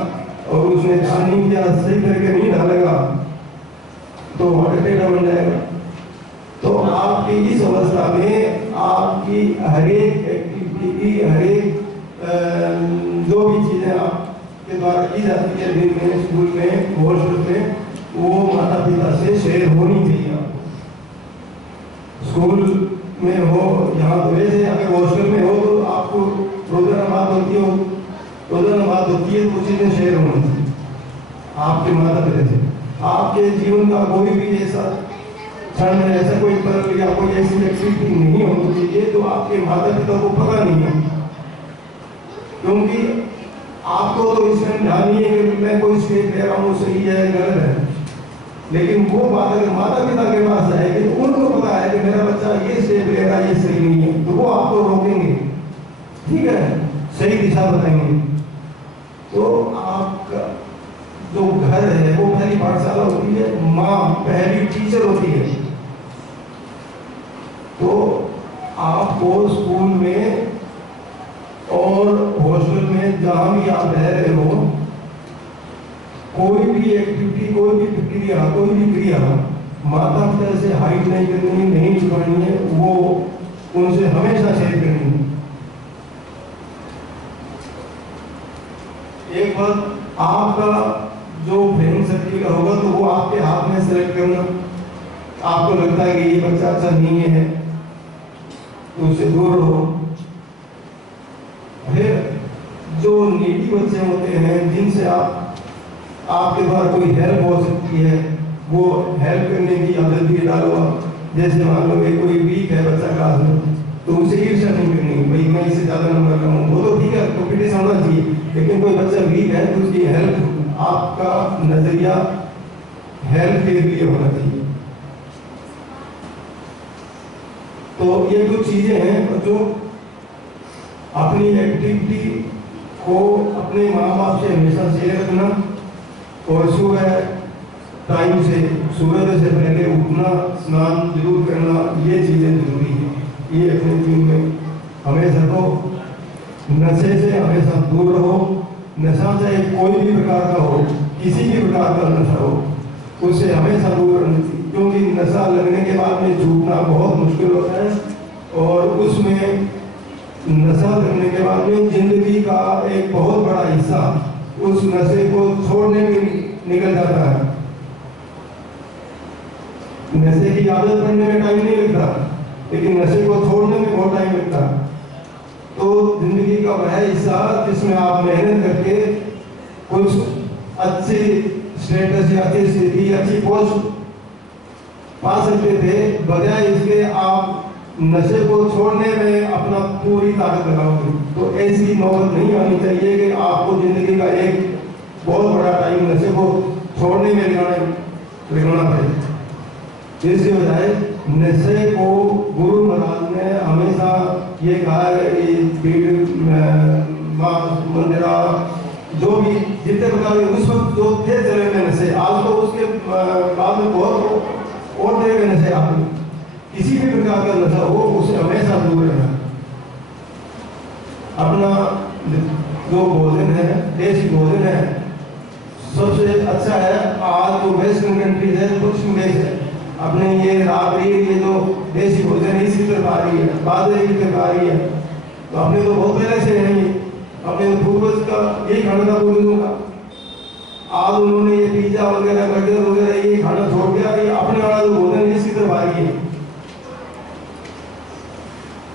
और उसमें ध्यान नहीं किया, सही तरीके नहीं डालेगा तो टेढ़ा बन जाएगा। तो आपकी इस अवस्था में आपकी हर एक एक्टिविटी की, हर एक जो भी चीजें आपके द्वारा की जाती है दिन में, स्कूल में, हॉस्टल में, वो माता पिता से शेयर होनी चाहिए। स्कूल में हो, यहाँ तो वैसे अगर हॉस्टल में हो तो आपको रोजाना बात होती है तो चीजें शेयर होनी चाहिए आपके माता पिता से। आपके जीवन का कोई भी ऐसा क्षण में, ऐसा कोई पल या कोई ऐसी एक्टिविटी नहीं होनी चाहिए जो आपके माता पिता को पता नहीं है, क्योंकि आपको तो इसमें ध्यान नहीं है कि मैं कोई स्टेप ले रहा हूँ सही है गलत है, लेकिन वो बात अगर माता पिता के पास जाएगी तो उनको पता है कि मेरा बच्चा ये स्टेप ले रहा है, ये सही नहीं है, तो वो आपको रोकेंगे, ठीक है, सही दिशा बताएंगे। तो आपका जो घर है वो पहली पाठशाला होती है, माँ पहली टीचर होती है। तो आपको स्कूल में और हॉस्टल में जहाँ भी आप रह रहे हो, कोई भी एक्टिविटी, कोई भी प्रक्रिया, कोई भी क्रिया माता पिता से हाइड नहीं करनी, नहीं छुपानी है, वो उनसे हमेशा शेयर करनी है। एक बात, आपका जो फ्रेंड सर्किल का होगा तो वो आपके हाथ में सेलेक्ट करना। आपको लगता है कि ये बच्चा अच्छा नहीं है तो उससे दूर रहो। फिर जो नीडी बच्चे होते हैं जिनसे आपके द्वारा कोई हेल्प हो सकती है, वो हेल्प करने की आदत भी डालो। जैसे मान लो कोई वीक है बच्चा क्लास में तो उसे ईर्ष्या नहीं करनी, भाई मैं इससे ज़्यादा नंबर लाऊं, वो तो ठीक है, कॉम्पिटिशन होना चाहिए, लेकिन कोई बच्चा वीक है तो उसकी हेल्प आपका नजरिया हेल्थ के लिए होना चाहिए। तो ये कुछ चीजें हैं जो अपनी एक्टिविटी को अपने माँ बाप से हमेशा शेयर रखना, और सुबह टाइम से सूर्योदय से पहले उठना, स्नान जरूर करना, ये चीजें जरूरी है। ये अपने जीवन में हमेशा को नशे से हमेशा दूर रहो। नशा चाहे कोई भी प्रकार का हो, किसी भी प्रकार का नशा हो, उससे हमेशा दूर रहना चाहिए, क्योंकि नशा लगने के बाद में छूटना बहुत मुश्किल होता है, और उसमें नशा लगने के बाद में जिंदगी का एक बहुत बड़ा हिस्सा उस नशे को छोड़ने में निकल जाता है। नशे की आदत बनने में टाइम नहीं लगता, लेकिन नशे को छोड़ने में बहुत टाइम लगता है। तो जिंदगी का वह हिस्सा जिसमें आप मेहनत करके कुछ अच्छी स्टेटस या अच्छी स्थिति, अच्छी पोस्ट पा सकते थे, बजाय इसके आप नशे को छोड़ने में अपना पूरी ताकत लगाओगे। तो ऐसी नौबत नहीं आनी चाहिए कि आपको जिंदगी का एक बहुत बड़ा टाइम नशे को छोड़ने में लगाना पड़े। इसके बजाय नशे को गुरु महाराज ने हमेशा ये कहा है कि मंदिरा जो भी जितने प्रकार के उस वक्त जो थे चले में नशे, आज तो उसके बाद में बहुत और तरह के नशे आते। किसी भी प्रकार का नशा हो उसे हमेशा दूर रहना। अपना जो भोजन है, देसी भोजन है, सबसे अच्छा है। आज जो वेस्टर्न कंट्रीज है, पश्चिम देश है, अपने ये राबड़ी, ये जो देसी भोजन है, इसी तरकारी है, बाजरे की तरकारी है, तो अपने तो बहुत पहले से है, अपने पूर्वज का यही खाना था पूर्वजों का। आज उन्होंने ये पिज्जा वगैरह बर्गर वगैरह ये खाना छोड़ दिया, ये अपने वाला जो भोजन इसी तरकारी है।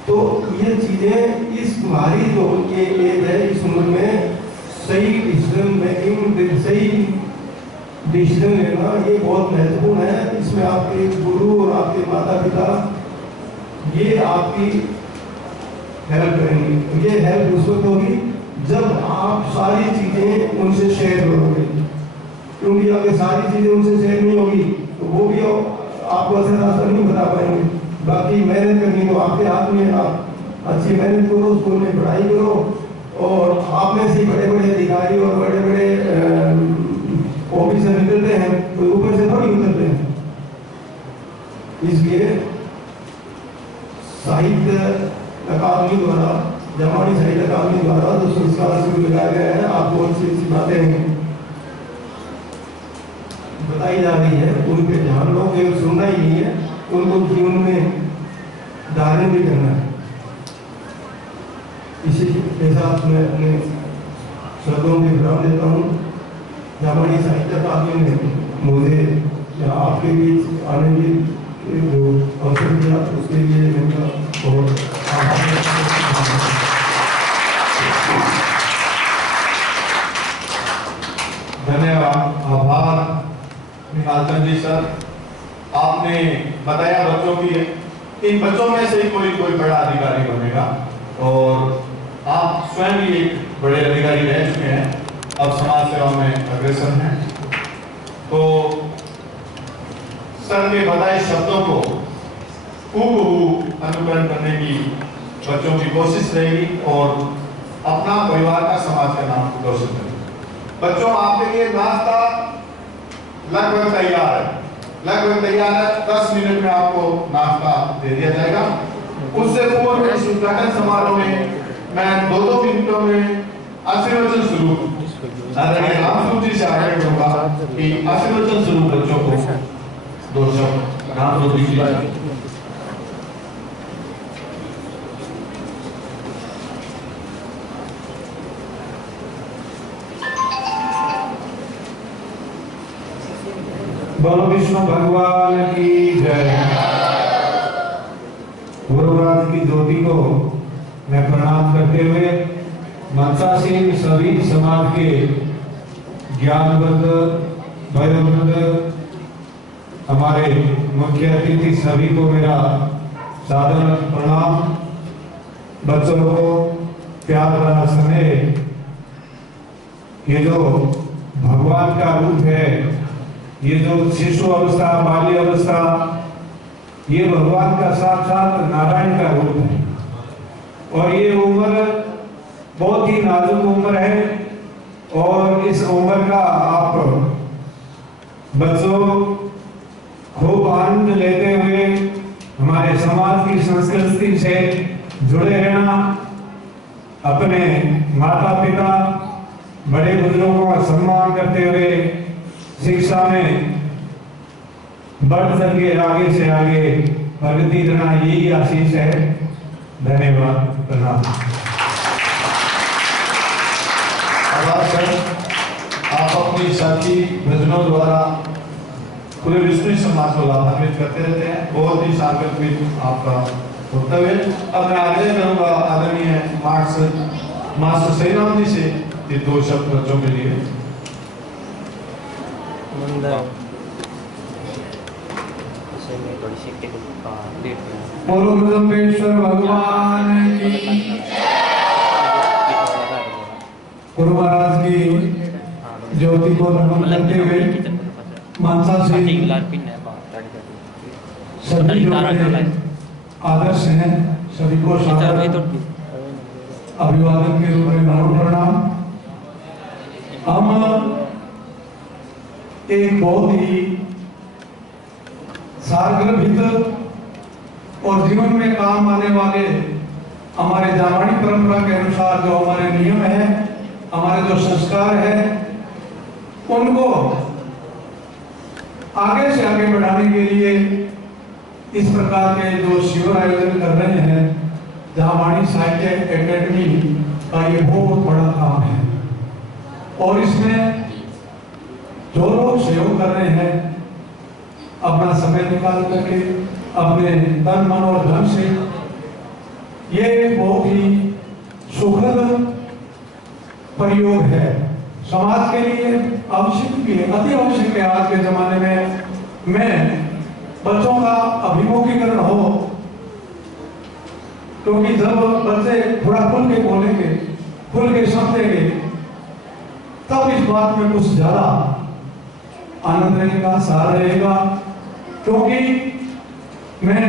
तो ये चीजें इस तुम्हारी जो ये एज है, इस उम्र में सही डिसीजन मेकिंग, सही डिसीजन लेना ये बहुत महत्वपूर्ण है। इसमें आपके गुरु और आपके माता पिता ये आपकी हेल्प करेंगे। ये हेल्प उस वक्त होगी जब आप सारी चीजें उनसे शेयर करोगे, क्योंकि अगर सारी चीजें उनसे शेयर नहीं होगी तो वो भी आपको असर रास्ता नहीं बता पाएंगे। बाकी मेहनत करनी तो आपके हाथ में, आप अच्छी मेहनत करो, स्कूल में पढ़ाई करो, और आप में से बड़े बड़े अधिकारी और बड़े बड़े ऑफिसर निकलते हैं, कोई ऊपर से थोड़ी उतरते हैं। इसलिए साहित्य अकादमी द्वारा, जमानी साहित्य अकादमी द्वारा जो संस्कार शिविर लगाया गया है, आपको अच्छी अच्छी बातें बताई जा रही है, उन पे ध्यान लो। केवल सुनना ही नहीं है, उनको जीवन में धारण भी करना है। इसी के साथ मैं अपने शब्दों में विराम देता हूँ। जापानी साहित्य अकादमी ने मुझे आपके बीच आने की जो अवसर दिया, उसके लिए मेरा बहुत धन्यवाद, आभार निहालचंद जी सर। आपने बताया बच्चों की, इन बच्चों में से कोई बड़ा अधिकारी बनेगा, और आप स्वयं भी एक बड़े अधिकारी रह चुके हैं, अब समाज सेवा में अग्रसर हैं। तो सर के बताए शब्दों को हूबहू अनुकरण करने की बच्चों की कोशिश रहेगी, और अपना परिवार का, समाज का नाम रोशन करेंगे। बच्चों, आपके लिए नाश्ता लगभग तैयार है, 10 मिनट में आपको नाश्ता दे दिया जाएगा। उससे पूर्व इस उद्घाटन समारोह में मैं 2-2 मिनटों में आशीर्वचन स्वरूप आदरणीय रामस्वरूप जी से आग्रह करूंगा कि आशीर्वचन स्वरूप बच्चों को 2 शब्द रामस्वरूप जी की। बोलो विष्णु भगवान की जय। गुरुराज की ज्योति को मैं प्रणाम करते हुए मंचासीन सभी समाज के ज्ञानवृंद, वयोवृंद, हमारे मुख्य अतिथि सभी को मेरा सादर प्रणाम। बच्चों को प्यार भरा समय, ये जो भगवान का रूप है। ये जो शिशु अवस्था, बाल्य अवस्था, ये भगवान का साक्षात नारायण का रूप है। और ये उम्र बहुत ही नाजुक उम्र है, और इस उम्र का आप बच्चों खूब आनंद लेते हुए हमारे समाज की संस्कृति से जुड़े रहना, अपने माता पिता बड़े बुजुर्गों का सम्मान करते हुए शिक्षा में बढ़ चढ़ के आगे से आगे प्रगति करना, यही आशीष है। धन्यवाद, प्रणाम। आभार सर, आप अपनी साथी भजनों द्वारा पूरे विष्णु समाज को लाभान्वित करते रहते हैं। बहुत ही सार्थक आपका वक्तव्य। अब मैं आग्रह करूंगा आदरणीय मास्टर सईराम जी से ये 2 शब्द बच्चों के लिए। पूर्वजम्बेश्वर भगवान की, गुरु महाराज की ज्योति को नमन करते हुए मानसा से सभी जो आदर्श हैं सभी को अभिवादन के रूप में भाव प्रणाम। हम एक बहुत ही सारगर्भित और जीवन में काम आने वाले हमारे जामानी परंपरा के अनुसार जो हमारे नियम है, हमारे जो संस्कार है, उनको आगे से आगे बढ़ाने के लिए इस प्रकार के जो शिविर आयोजन कर रहे हैं, जामानी साहित्य एकेडमी का ये बहुत बड़ा काम है। और इसमें जो लोग सहयोग कर रहे हैं, अपना समय निकाल करके अपने तन मन और धन से, ये बहुत ही सुखद प्रयोग है। समाज के लिए आवश्यक भी है, अति आवश्यक है। आज के जमाने में बच्चों का अभिमुखीकरण हो, क्योंकि जब बच्चे थोड़ा खुल के बोलेंगे, खुल के समझेंगे, तब इस बात में कुछ ज्यादा आनंद रहेगा, सार रहेगा। क्योंकि मैं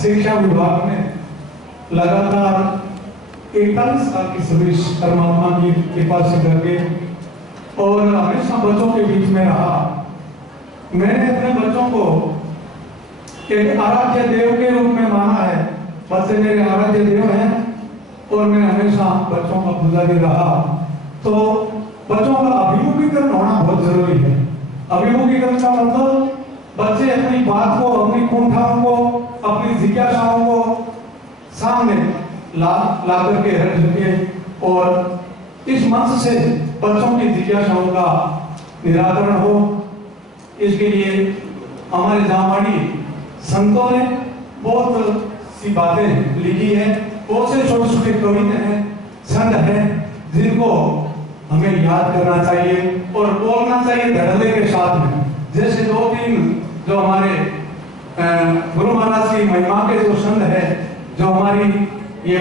शिक्षा विभाग में लगातार 41 साल की सर्विस परमात्मा की कृपा से करके और हमेशा बच्चों के बीच में रहा। मैंने अपने बच्चों को एक आराध्य देव के रूप में माना है। बच्चे मेरे आराध्य देव हैं और मैं हमेशा बच्चों का पुजारी रहा। तो बच्चों का अभिमुखीकरण होना बहुत जरूरी है। अभिमुखीकरण का मतलब बच्चे अपनी बात को, अपनी कुंठाओं को, अपनी जिज्ञासाओं को सामने ला करके रख सके और इस मंच से बच्चों की जिज्ञासाओं का निराकरण हो। इसके लिए हमारे जामानी संतों ने बहुत सी बातें लिखी है, बहुत से छोटे छोटे कविता हैं, छंद हैं, जिनको हमें याद करना चाहिए और बोलना चाहिए धड़ल्ले के साथ में। जैसे 2-3 जो हमारे गुरु महाराज की महिमा के जो छंद है, जो हमारी ये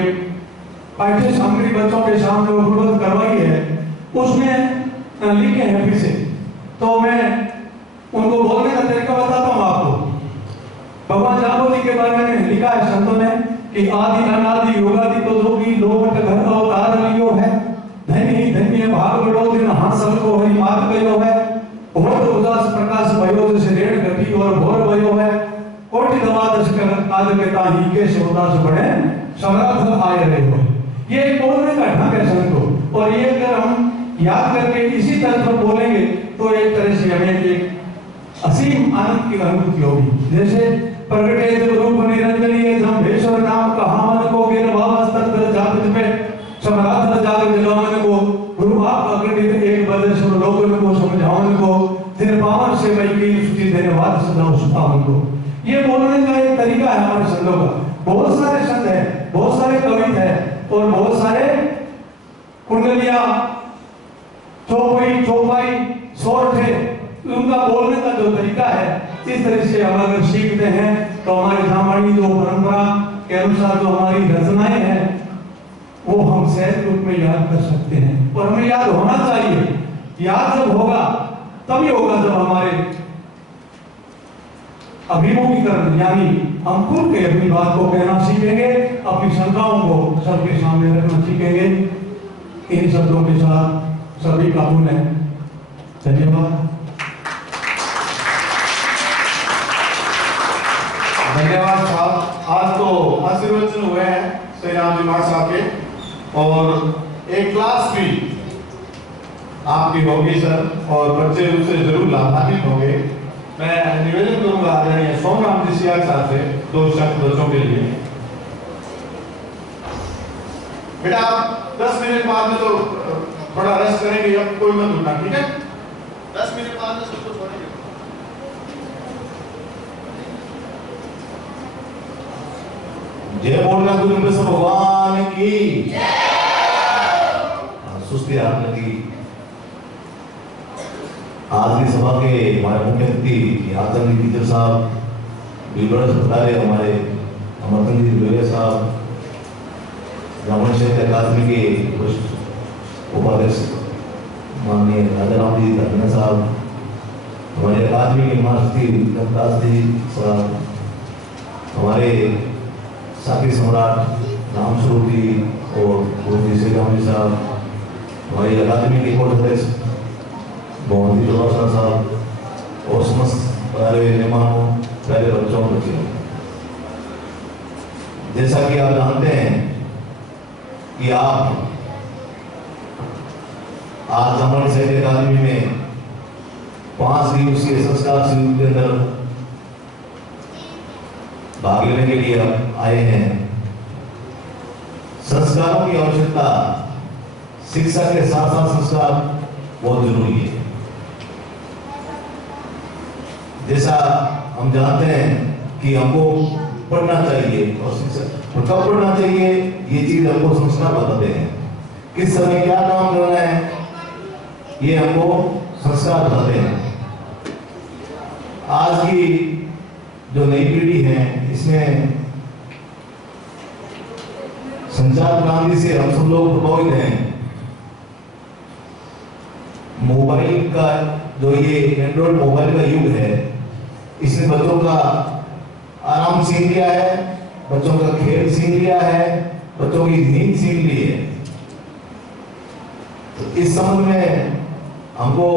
पाठ्य सामग्री बच्चों के सामने उपलब्ध करवाई है, उसमें लिखे हैं फिर से। तो मैं उनको बोलने का तरीका बताता हूँ आपको। भगवान जाम्बोजी के बारे में लिखा है संतों ने कि आदि अनादि योगादि तो जोगी लोट घर अवतार लियो है, धन्य धन्य भाग बड़ो दिन हासिल को हरि मार्ग गयो है, बहुत उदास प्रकाश भयो जैसे रेण गति और भोर भयो है, कोटि दवादश कर काज के ताही के से उदास बड़े समर्थ आए रहे हो। ये बोलने का ढंग है संतों, और ये अगर हम याद करके इसी तरह पर बोलेंगे तो एक तरह से हमें एक असीम आनंद की अनुभूति होगी। जैसे प्रगटे जब रूप निरंजनीय जम्भेश्वर नाम कहा मन को गिर वावस तत्पर जागृत में समराध जागृत जगमन को गुरु आप अग्रदित एक बदल लोगों को समझावन को फिर पावन से वही की स्तुति धन्यवाद सदा उस्तावन को। ये बोलने का एक तरीका है हमारे संतों का। बहुत सारे संत हैं, बहुत सारे कवि हैं और बहुत सारे कुंडलिया चौपाई सोर थे, उनका बोलने का जो तरीका है, इस तरह से हम अगर सीखते हैं तो हमारी जामानी जो परंपरा के अनुसार जो हमारी रचनाएं हैं वो हम सहज रूप में याद कर सकते हैं। और हमें याद होना चाहिए, याद जब होगा तभी होगा जब हमारे अभिमुखीकरण यानी हम खुल के अपनी बात को कहना सीखेंगे, अपनी शंकाओं को सबके सामने रखना सीखेंगे। इन शब्दों के साथ सभी का पुण्य धन्यवाद। धन्यवाद साहब। आज तो आशीर्वचन हुए हैं श्री राम जी मार साहब के, और एक क्लास भी आपकी होगी सर, और बच्चे उससे जरूर लाभान्वित होंगे। मैं निवेदन करूंगा आदरणीय सोमराम जी सियाल साहब से 2 शब्द बच्चों के लिए। बेटा आप 10 मिनट बाद में तो थोड़ा रेस्ट करेंगे, अब कोई मत उठना, ठीक है? 10 मिनट बाद में सबको छोड़ेंगे। जय बोलना गुरु कृष्ण भगवान की सुस्ती आपने की। आज की सभा के हमारे मुख्य अतिथि आदरणीय टीचर साहब, बिलबड़ अस्पताल हमारे अमरचंद जी दुबे साहब, ब्राह्मण क्षेत्र अकादमी के उपाध्यक्ष माननीय राजाराम जी धर्मेंद्र साहब, हमारे अकादमी के महारथी विक्रमदास जी साहब, हमारे साथी सम्राट रामस्वरूप जी और गुरु श्री राम जी साहब, हमारी अकादमी के कोर्ट अध्यक्ष मोहम्मद जोड़ा साहब और समस्त प्यारे मेहमानों, प्यारे बच्चों बच्चियों, जैसा कि आप जानते हैं कि आप आज हमारे साहित्य अकादमी में 5 दिवसीय संस्कार शिविर के अंदर भाग लेने के लिए आए हैं। संस्कारों की आवश्यकता, शिक्षा के साथ साथ संस्कार बहुत जरूरी है। जैसा हम जानते हैं कि हमको पढ़ना चाहिए और शिक्षा कब पढ़ना चाहिए, ये चीज हमको संस्कार बताते हैं। किस समय क्या काम करना है, ये हमको संस्कार बताते हैं। आज की जो नई पीढ़ी है, इसमें संचार क्रांति से हम सब लोग प्रभावित हैं। मोबाइल का जो ये एंड्रॉइड मोबाइल का युग है, इसने बच्चों का आराम छीन लिया है, बच्चों का खेल छीन लिया है, बच्चों की नींद छीन ली है। तो इस संबंध में हमको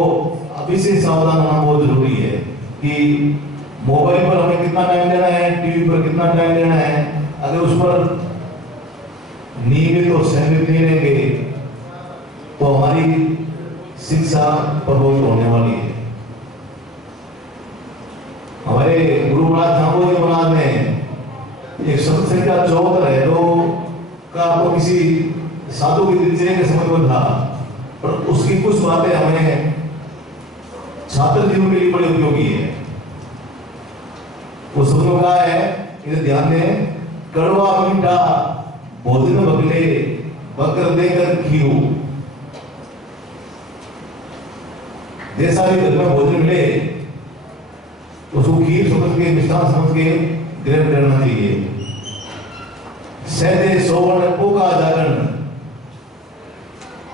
अभी से सावधान होना बहुत जरूरी है कि मोबाइल पर हमें कितना टाइम देना है, टीवी पर कितना टाइम देना है। अगर उस पर नियमित और सहमित नहीं रहेंगे तो हमारी शिक्षा प्रभावित होने वाली है। हमारे गुरु महाराज झांबोजी महाराज ने एक शब्द संख्या 74 है जो का आपको किसी साधु की दिनचर्या के समझ में था, पर उसकी कुछ बातें हमें छात्र जीवन के लिए बड़ी उपयोगी है। वो शब्दों का है, इसे ध्यान दें। कड़वा मीठा भोजन बगले बकर देकर खीरू, जैसा भी घर में भोजन मिले उसको खीर समझ के, मिष्ठान समझ के ग्रहण करना चाहिए। सहजे सोवण पोका जागरण,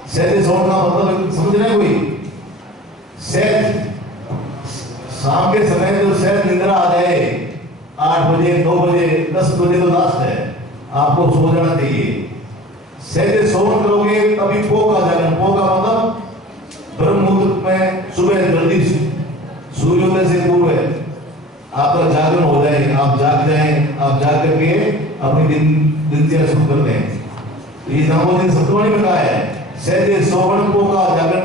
सहजे सोवण का मतलब समझ रहे कोई? सहज शाम के समय जो सहज निंद्रा आ जाए, 8 बजे 9 बजे 10 बजे तो लास्ट है, आपको सो जाना चाहिए। सहजे सोवण करोगे तभी पोका जागरण, पोका मतलब ब्रह्म मुहूर्त में सुबह जल्दी सूर्योदय से पूर्व आपका जागरण हो जाए, आप जाग जाएं, आप जाग करके अपनी दिनचर्या शुरू करते हैं। तो ये झांबोजी ने सप्तवाणी में कहा है, सहजे सोवण पोका जागरण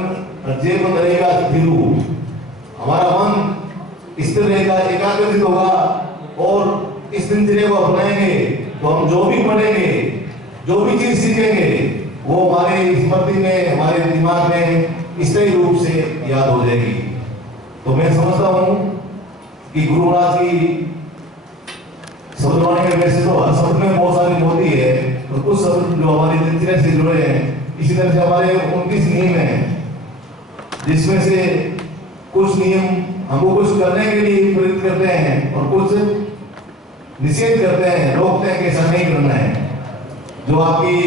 जेब रहेगा थिरू। हमारा मन स्थिर रहेगा, एकाग्रचित होगा और इस दिनचर्या को अपनाएंगे तो हम जो भी पढ़ेंगे, जो भी चीज सीखेंगे, वो हमारे स्मृति में, हमारे दिमाग में स्थायी रूप से याद हो जाएगी। तो मैं समझता हूँ कि गुरु महाराज की शब्दवाणी में वैसे तो हर शब्द में बहुत सारी मोती है, और कुछ शब्द जो हमारी दिनचर्या से जुड़े हैं, इसी तरह से हमारे 29 नियम हैं, जिसमें से कुछ नियम हमको कुछ करने के लिए प्रेरित करते हैं और कुछ निषेध करते हैं, रोकते हैं कि ऐसा नहीं करना है। जो आपकी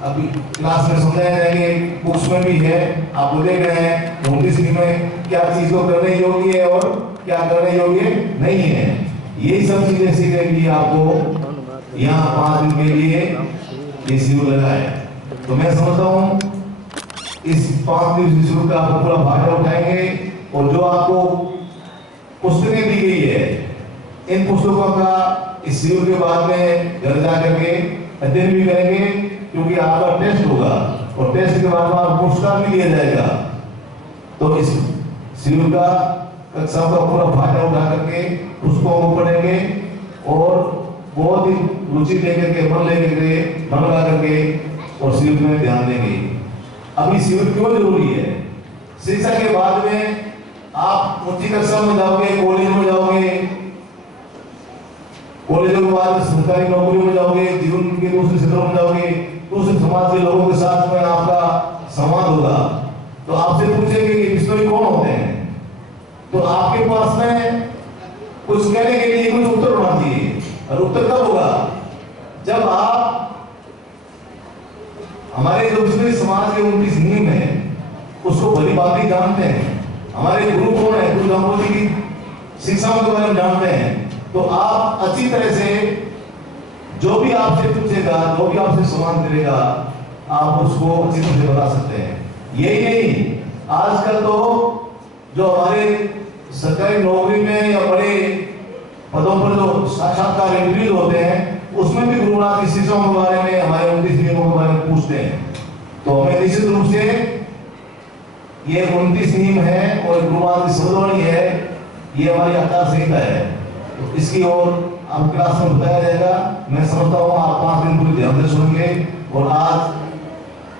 अभी क्लास में समझाए जाएंगे, बुक्स में भी है, आप वो देख रहे हैं 29 में क्या चीज को करने योग्य है और क्या करने योग्य नहीं है। यही सब चीजें सीखने के लिए आपको यहाँ 5 दिन के लिए ये शिविर लगा है। तो मैं समझता हूँ इस 5 दिवसीय शिविर का आप पूरा फायदा उठाएंगे और जो आपको पुस्तकें दी गई है, इन पुस्तकों का इस शिविर के बाद में घर जाकर के अध्ययन भी करेंगे, क्योंकि आपका टेस्ट होगा और टेस्ट के बाद आपको पुरस्कार भी दिया जाएगा। तो इस शिविर का कक्षा का पूरा फायदा उठा करके उसको पढ़ेंगे और बहुत ही रुचि लेकर के मन लगा करके और शिविर में ध्यान देंगे। अभी शिविर क्यों जरूरी है? शिक्षा के बाद में आप उच्च कक्षा में जाओगे, कॉलेज में जाओगे, कॉलेजों के बाद सरकारी नौकरियों में जाओगे, जीवन के दूसरे क्षेत्रों में जाओगे, दूसरे समाज के लोगों के साथ में आपका संवाद होगा। तो आपसे पूछेंगे कि बिश्नोई कौन होते हैं, तो आपके पास में कुछ कहने के लिए कुछ उत्तर होना चाहिए। और उत्तर कब होगा? जब आप हमारे जो बिश्नोई समाज के 29 नियम है उसको भली भांति जानते हैं, हमारे गुरु कौन है, गुरु दामोदर जी की शिक्षाओं के बारे में जानते हैं, तो आप अच्छी तरह से जो भी आपसे पूछेगा, जो भी आपसे सवाल करेगा, आप उसको अच्छी तरह से बता सकते हैं। यही नहीं, आजकल तो जो हमारे सरकारी नौकरी में या बड़े पदों पर जो साक्षात्कार इंटरव्यू होते हैं, उसमें भी गुरु नानक की शिक्षाओं के बारे में, हमारे 29 नियमों के बारे में पूछते हैं। तो हमें निश्चित रूप से ये 29 नियम है और गुरु नानक की शब्दवाणी है, ये हमारी आचार संहिता है। तो इसकी ओर आप क्लास में बताया जाएगा। मैं समझता हूँ आप 5 दिन पूरी ध्यान से सुनेंगे। और आज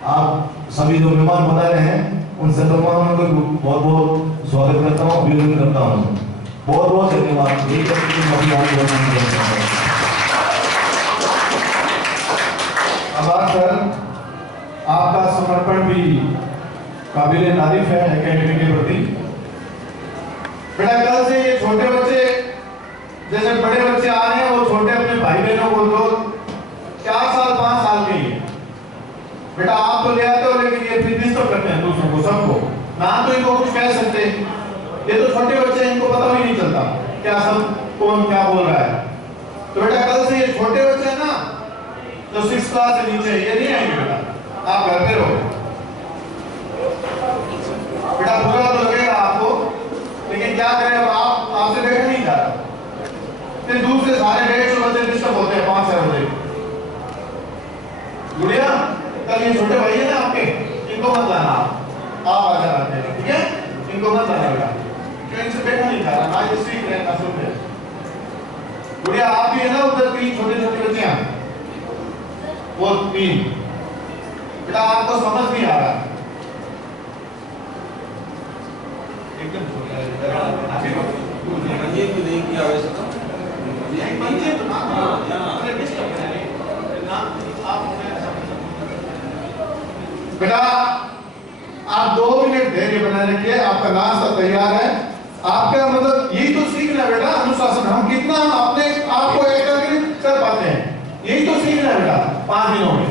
आप सभी जो मेहमान बता रहे हैं उन सभी मेहमानों को बहुत बहुत स्वागत करता हूँ, अभिनंदन करता हूँ। बहुत बहुत धन्यवाद। आभार सर, आपका समर्पण भी काबिले तारीफ है एकेडमी के प्रति। बेटा कल से ये छोटे बच्चे जैसे बड़े बच्चे आ रहे हैं, वो छोटे अपने भाई बहनों को जो 4 साल 5 साल के ही बेटा आप तो ले आते हो, लेकिन ये फिर डिस्टर्ब करते हैं दूसरों को, सबको ना तो इनको कुछ कह सकते। ये तो छोटे बच्चे हैं, इनको पता भी नहीं चलता क्या सब कौन क्या बोल रहा है। तो बेटा कल से ये छोटे बच्चे हैं ना, जो 6 क्लास से नीचे, ये नहीं आएंगे बेटा, आप घर पे रहो। बेटा बुरा तो लगेगा आपको, लेकिन क्या करें, अब आपसे बैठा नहीं जा रहा। फिर दूसरे सारे 150 बच्चे डिस्टर्ब होते हैं 5-6 बजे। गुड़िया कल ये छोटे भाई है ना आपके, इनको मत लाना, आप आ जाना, ठीक है? इनको मत लाना बेटा, क्यों इनसे बैठा नहीं जा रहा ना, ये सीख रहे हैं ना, सुन रहे। गुड़िया आप भी है ना, उधर 3 छोटे छोटे बच्चे हैं, वो 3 बेटा आपको समझ नहीं आ रहा एकदम ये भी नहीं किया वैसे तो बेटा आप 2 मिनट धैर्य बनाए रखिए, आपका नाश्ता तैयार है। आपका मतलब यही तो सीखना है बेटा, अनुशासन। हम कितना अपने आप को एकाग्रित कर पाते हैं, यही तो सीखना है बेटा 5 दिनों में।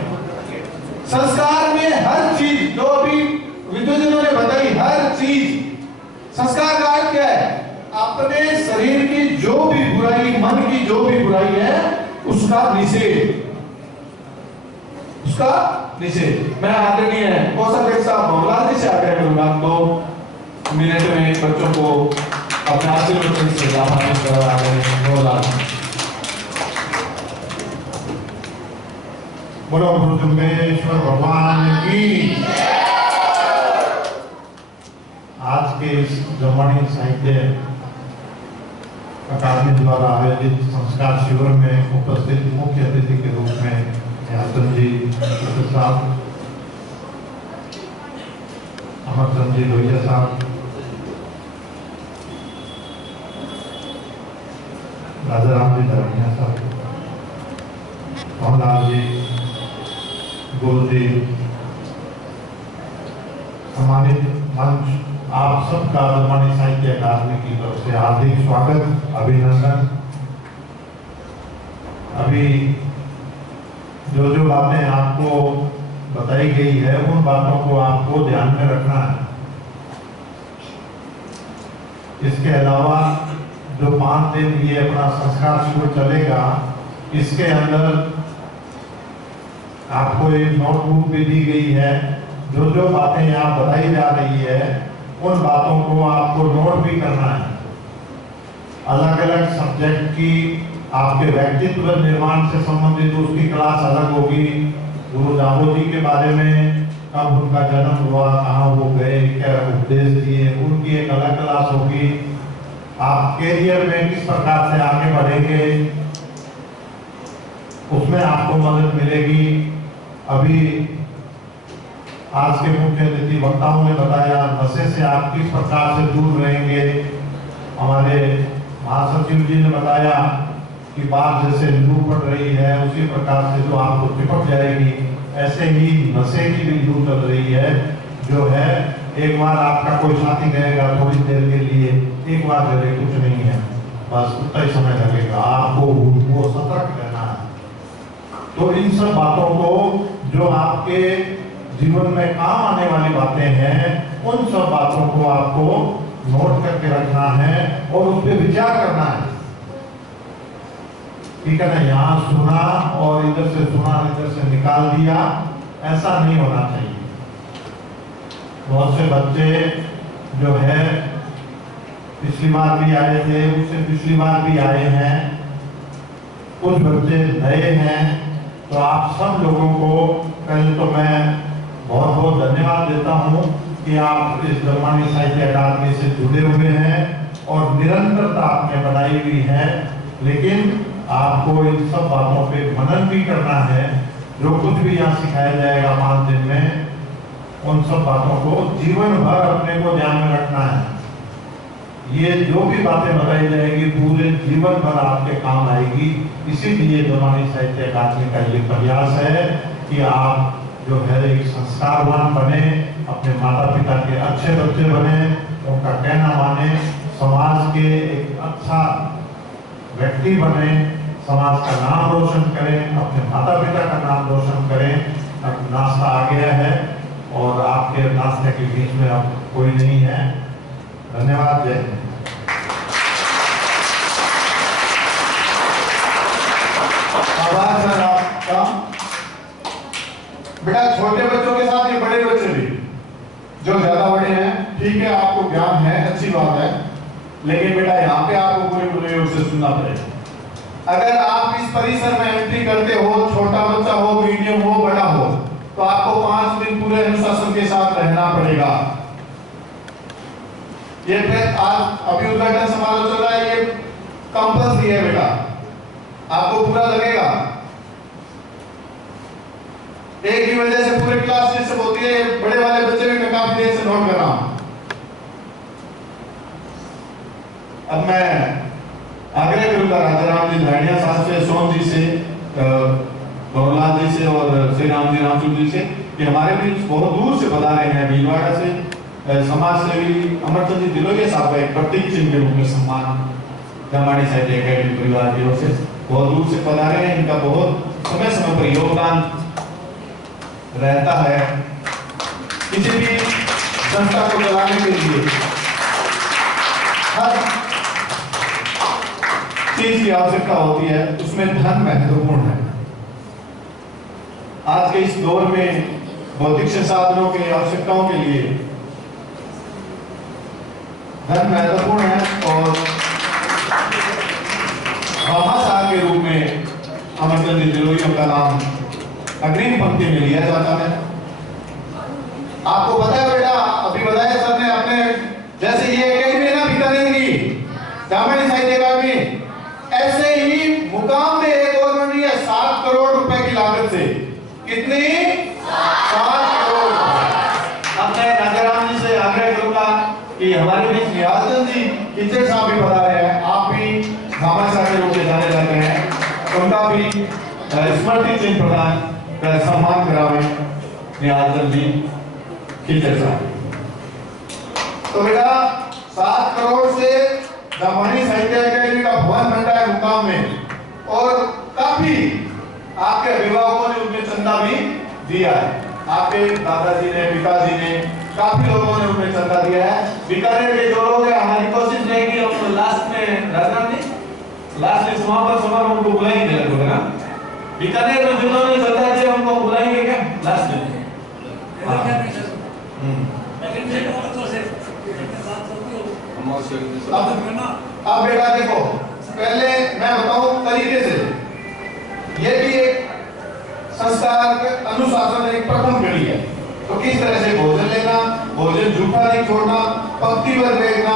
संस्कार में हर चीज जो अभी विद्वानों ने बताई, हर चीज संस्कार का अर्थ क्या है? अपने शरीर की जो भी बुराई, मन की जो भी बुराई है, उसका निषेध, उसका निषेध। मैं आदरणीय कोषाध्यक्ष साहब भवनलाल जी से आग्रह करूंगा 2 मिनट में बच्चों को अपने आशीर्वाद से लाभान्वित करवा रहे हैं। भवनलाल बोलो गुरु जम्बेश्वर भगवान की। आज के इस जर्मनी साहित्य अकादमी द्वारा आयोजित संस्कार शिविर में उपस्थित मुख्य अतिथि के रूप में हसन जी साहब, अमरचंद जी लोहिया साहब, राजा राम जी धरनिया साहब, मोहनलाल जी, गुरु जी, सम्मानित मंच, आप सबका जर्मनी साहित्य अकादमी की तरफ से हार्दिक स्वागत, अभिनंदन। अभी जो बातें आपको बताई गई है उन बातों को आपको ध्यान में रखना है। इसके अलावा जो 5 दिन ये अपना संस्कार शिविर चलेगा, इसके अंदर आपको एक नोटबुक भी दी गई है। जो जो बातें यहाँ बताई जा रही है उन बातों को आपको नोट भी करना है। अलग अलग सब्जेक्ट की आपके व्यक्तित्व निर्माण से संबंधित उसकी क्लास अलग होगी। गुरु दामोजी के बारे में, कब उनका जन्म हुआ, कहाँ वो गए, क्या उपदेश दिए, उनकी एक अलग क्लास होगी। आप कैरियर में किस प्रकार से आगे बढ़ेंगे उसमें आपको मदद मिलेगी। अभी आज के मुख्य अतिथि वक्ताओं ने बताया नशे से आप किस प्रकार से दूर रहेंगे। हमारे महासचिव जी ने बताया कि बात जैसे लू पड़ रही है उसी प्रकार से जो आपको चिपक जाएगी, ऐसे ही नशे की भी लू चल रही है। जो है एक बार आपका कोई साथी कहेगा थोड़ी देर के लिए, एक बार चले कुछ नहीं है, बस उतना ही समय लगेगा, आपको वो सतर्क रहना है। तो इन सब बातों को जो आपके जीवन में काम आने वाली बातें हैं उन सब बातों को आपको नोट करके रखना है और उस पर विचार करना है। ठीक है ना, यहाँ सुना और इधर से सुना इधर से निकाल दिया, ऐसा नहीं होना चाहिए। बहुत से बच्चे जो है पिछली बार भी आए थे, उससे पिछली बार भी आए हैं, कुछ बच्चे नए हैं। तो आप सब लोगों को पहले तो मैं बहुत बहुत धन्यवाद देता हूँ कि आप इस ब्रह्मांडी साहित्य अकादमी से जुड़े हुए हैं और निरंतरता आपने बनाई हुई है। लेकिन आपको इन सब बातों पे मनन भी करना है। जो कुछ भी यहाँ सिखाया जाएगा 5 दिन में, उन सब बातों को जीवन भर अपने को ध्यान में रखना है। ये जो भी बातें बताई जाएगी पूरे जीवन भर आपके काम आएगी। इसीलिए ब्रह्मांडी साहित्य अकादमी का ये प्रयास है कि आप जो है एक संस्कारवान बने, अपने माता पिता के अच्छे बच्चे बने, उनका कहना माने, समाज के एक अच्छा व्यक्ति बने, समाज का नाम रोशन करें, अपने माता पिता का नाम रोशन करें। अब नाश्ता आ गया है और आपके नाश्ते के बीच में अब कोई नहीं है। धन्यवाद। जय हिंद। आभार सर आपका। बेटा छोटे बच्चों के साथ ये बड़े बच्चे भी जो ज्यादा बड़े हैं, ठीक है, आपको ज्ञान है, अच्छी बात है, लेकिन बेटा यहाँ पे आपको पूरे मनोयोग से सुनना पड़ेगा। अगर आप इस परिसर में एंट्री करते हो, छोटा बच्चा हो, मीडियम हो, बड़ा हो, तो आपको 5 दिन पूरे अनुशासन के साथ रहना पड़ेगा। ये फिर आज अभी उद्घाटन समारोह चल रहा है, ये कंपल्सरी है बेटा, आपको पूरा लगेगा। एक ही वजह से पूरी क्लास डिस्टर्ब होती है। बड़े वाले बच्चे भी मैं काफी देर से नोट कर रहा हूं। अब मैं आग्रह करूंगा राजाराम जी धाड़िया साहब से, सोम जी से, भवरलाल जी से और श्री राम जी रामचंद्र जी से कि हमारे बीच बहुत दूर से पधारे हैं। भीलवाड़ा से समाज सेवी अमरचंद जी दिलोरिया साहब का एक प्रतीक चिन्ह के रूप में सम्मान ब्रह्मांडी साहित्य अकादमी परिवार की ओर से बहुत दूर से पधारे हैं। इनका बहुत समय समय पर योगदान रहता है किसी भी संस्था को चलाने के लिए। हर चीज की आवश्यकता होती है, उसमें धन महत्वपूर्ण है। आज के इस दौर में भौतिक संसाधनों की आवश्यकताओं के लिए धन महत्वपूर्ण है और भाषा के रूप में अमरचंद दिलोरिया का नाम अग्रिम पंक्ति में लिया जाता है। आपको पता है बेटा, अभी बताया सर ने अपने, जैसे ये अकेडमी है ना बीकानेर की ब्रह्मांडी साहित्य अकादमी, ऐसे ही मुकाम में एक और बन रही है 7 करोड़ रुपए की लागत से। कितनी? 7 करोड़। अब मैं राजाराम जी से आग्रह करूंगा कि हमारे बीच निहालचंद जी टीचर साहब भी बता रहे हैं, आप भी भामाशाह के रूप में जाने जाते हैं, उनका भी स्मृति चिन्ह प्रदान कर सम्मान करावे निहालचंद जी टीचर साहब। तो बेटा 7 करोड़ से ब्रह्मांडी साहित्य अकादमी का भवन बन रहा है मुकाम में, और काफी आपके अभिभावकों ने उनमें चंदा भी दिया है। आपके दादाजी ने, पिताजी ने, काफी लोगों ने उनमें चंदा दिया है। बीकानेर के जो लोग हैं, हमारी कोशिश रहेगी हम लास्ट में राजनाथ जी लास्ट समापन समारोह उनको बुलाएंगे लगभग ना। बीकानेर में जिन्होंने चंदा दिया उनको बुलाएंगे क्या लास्ट में? अब बेटा देखो, पहले मैं बताऊं तरीके से, ये भी एक संस्कार के अनुशासन एक प्रथम कड़ी है। तो किस तरह से भोजन लेना, भोजन झूठा नहीं छोड़ना, पंक्ति पर बैठना,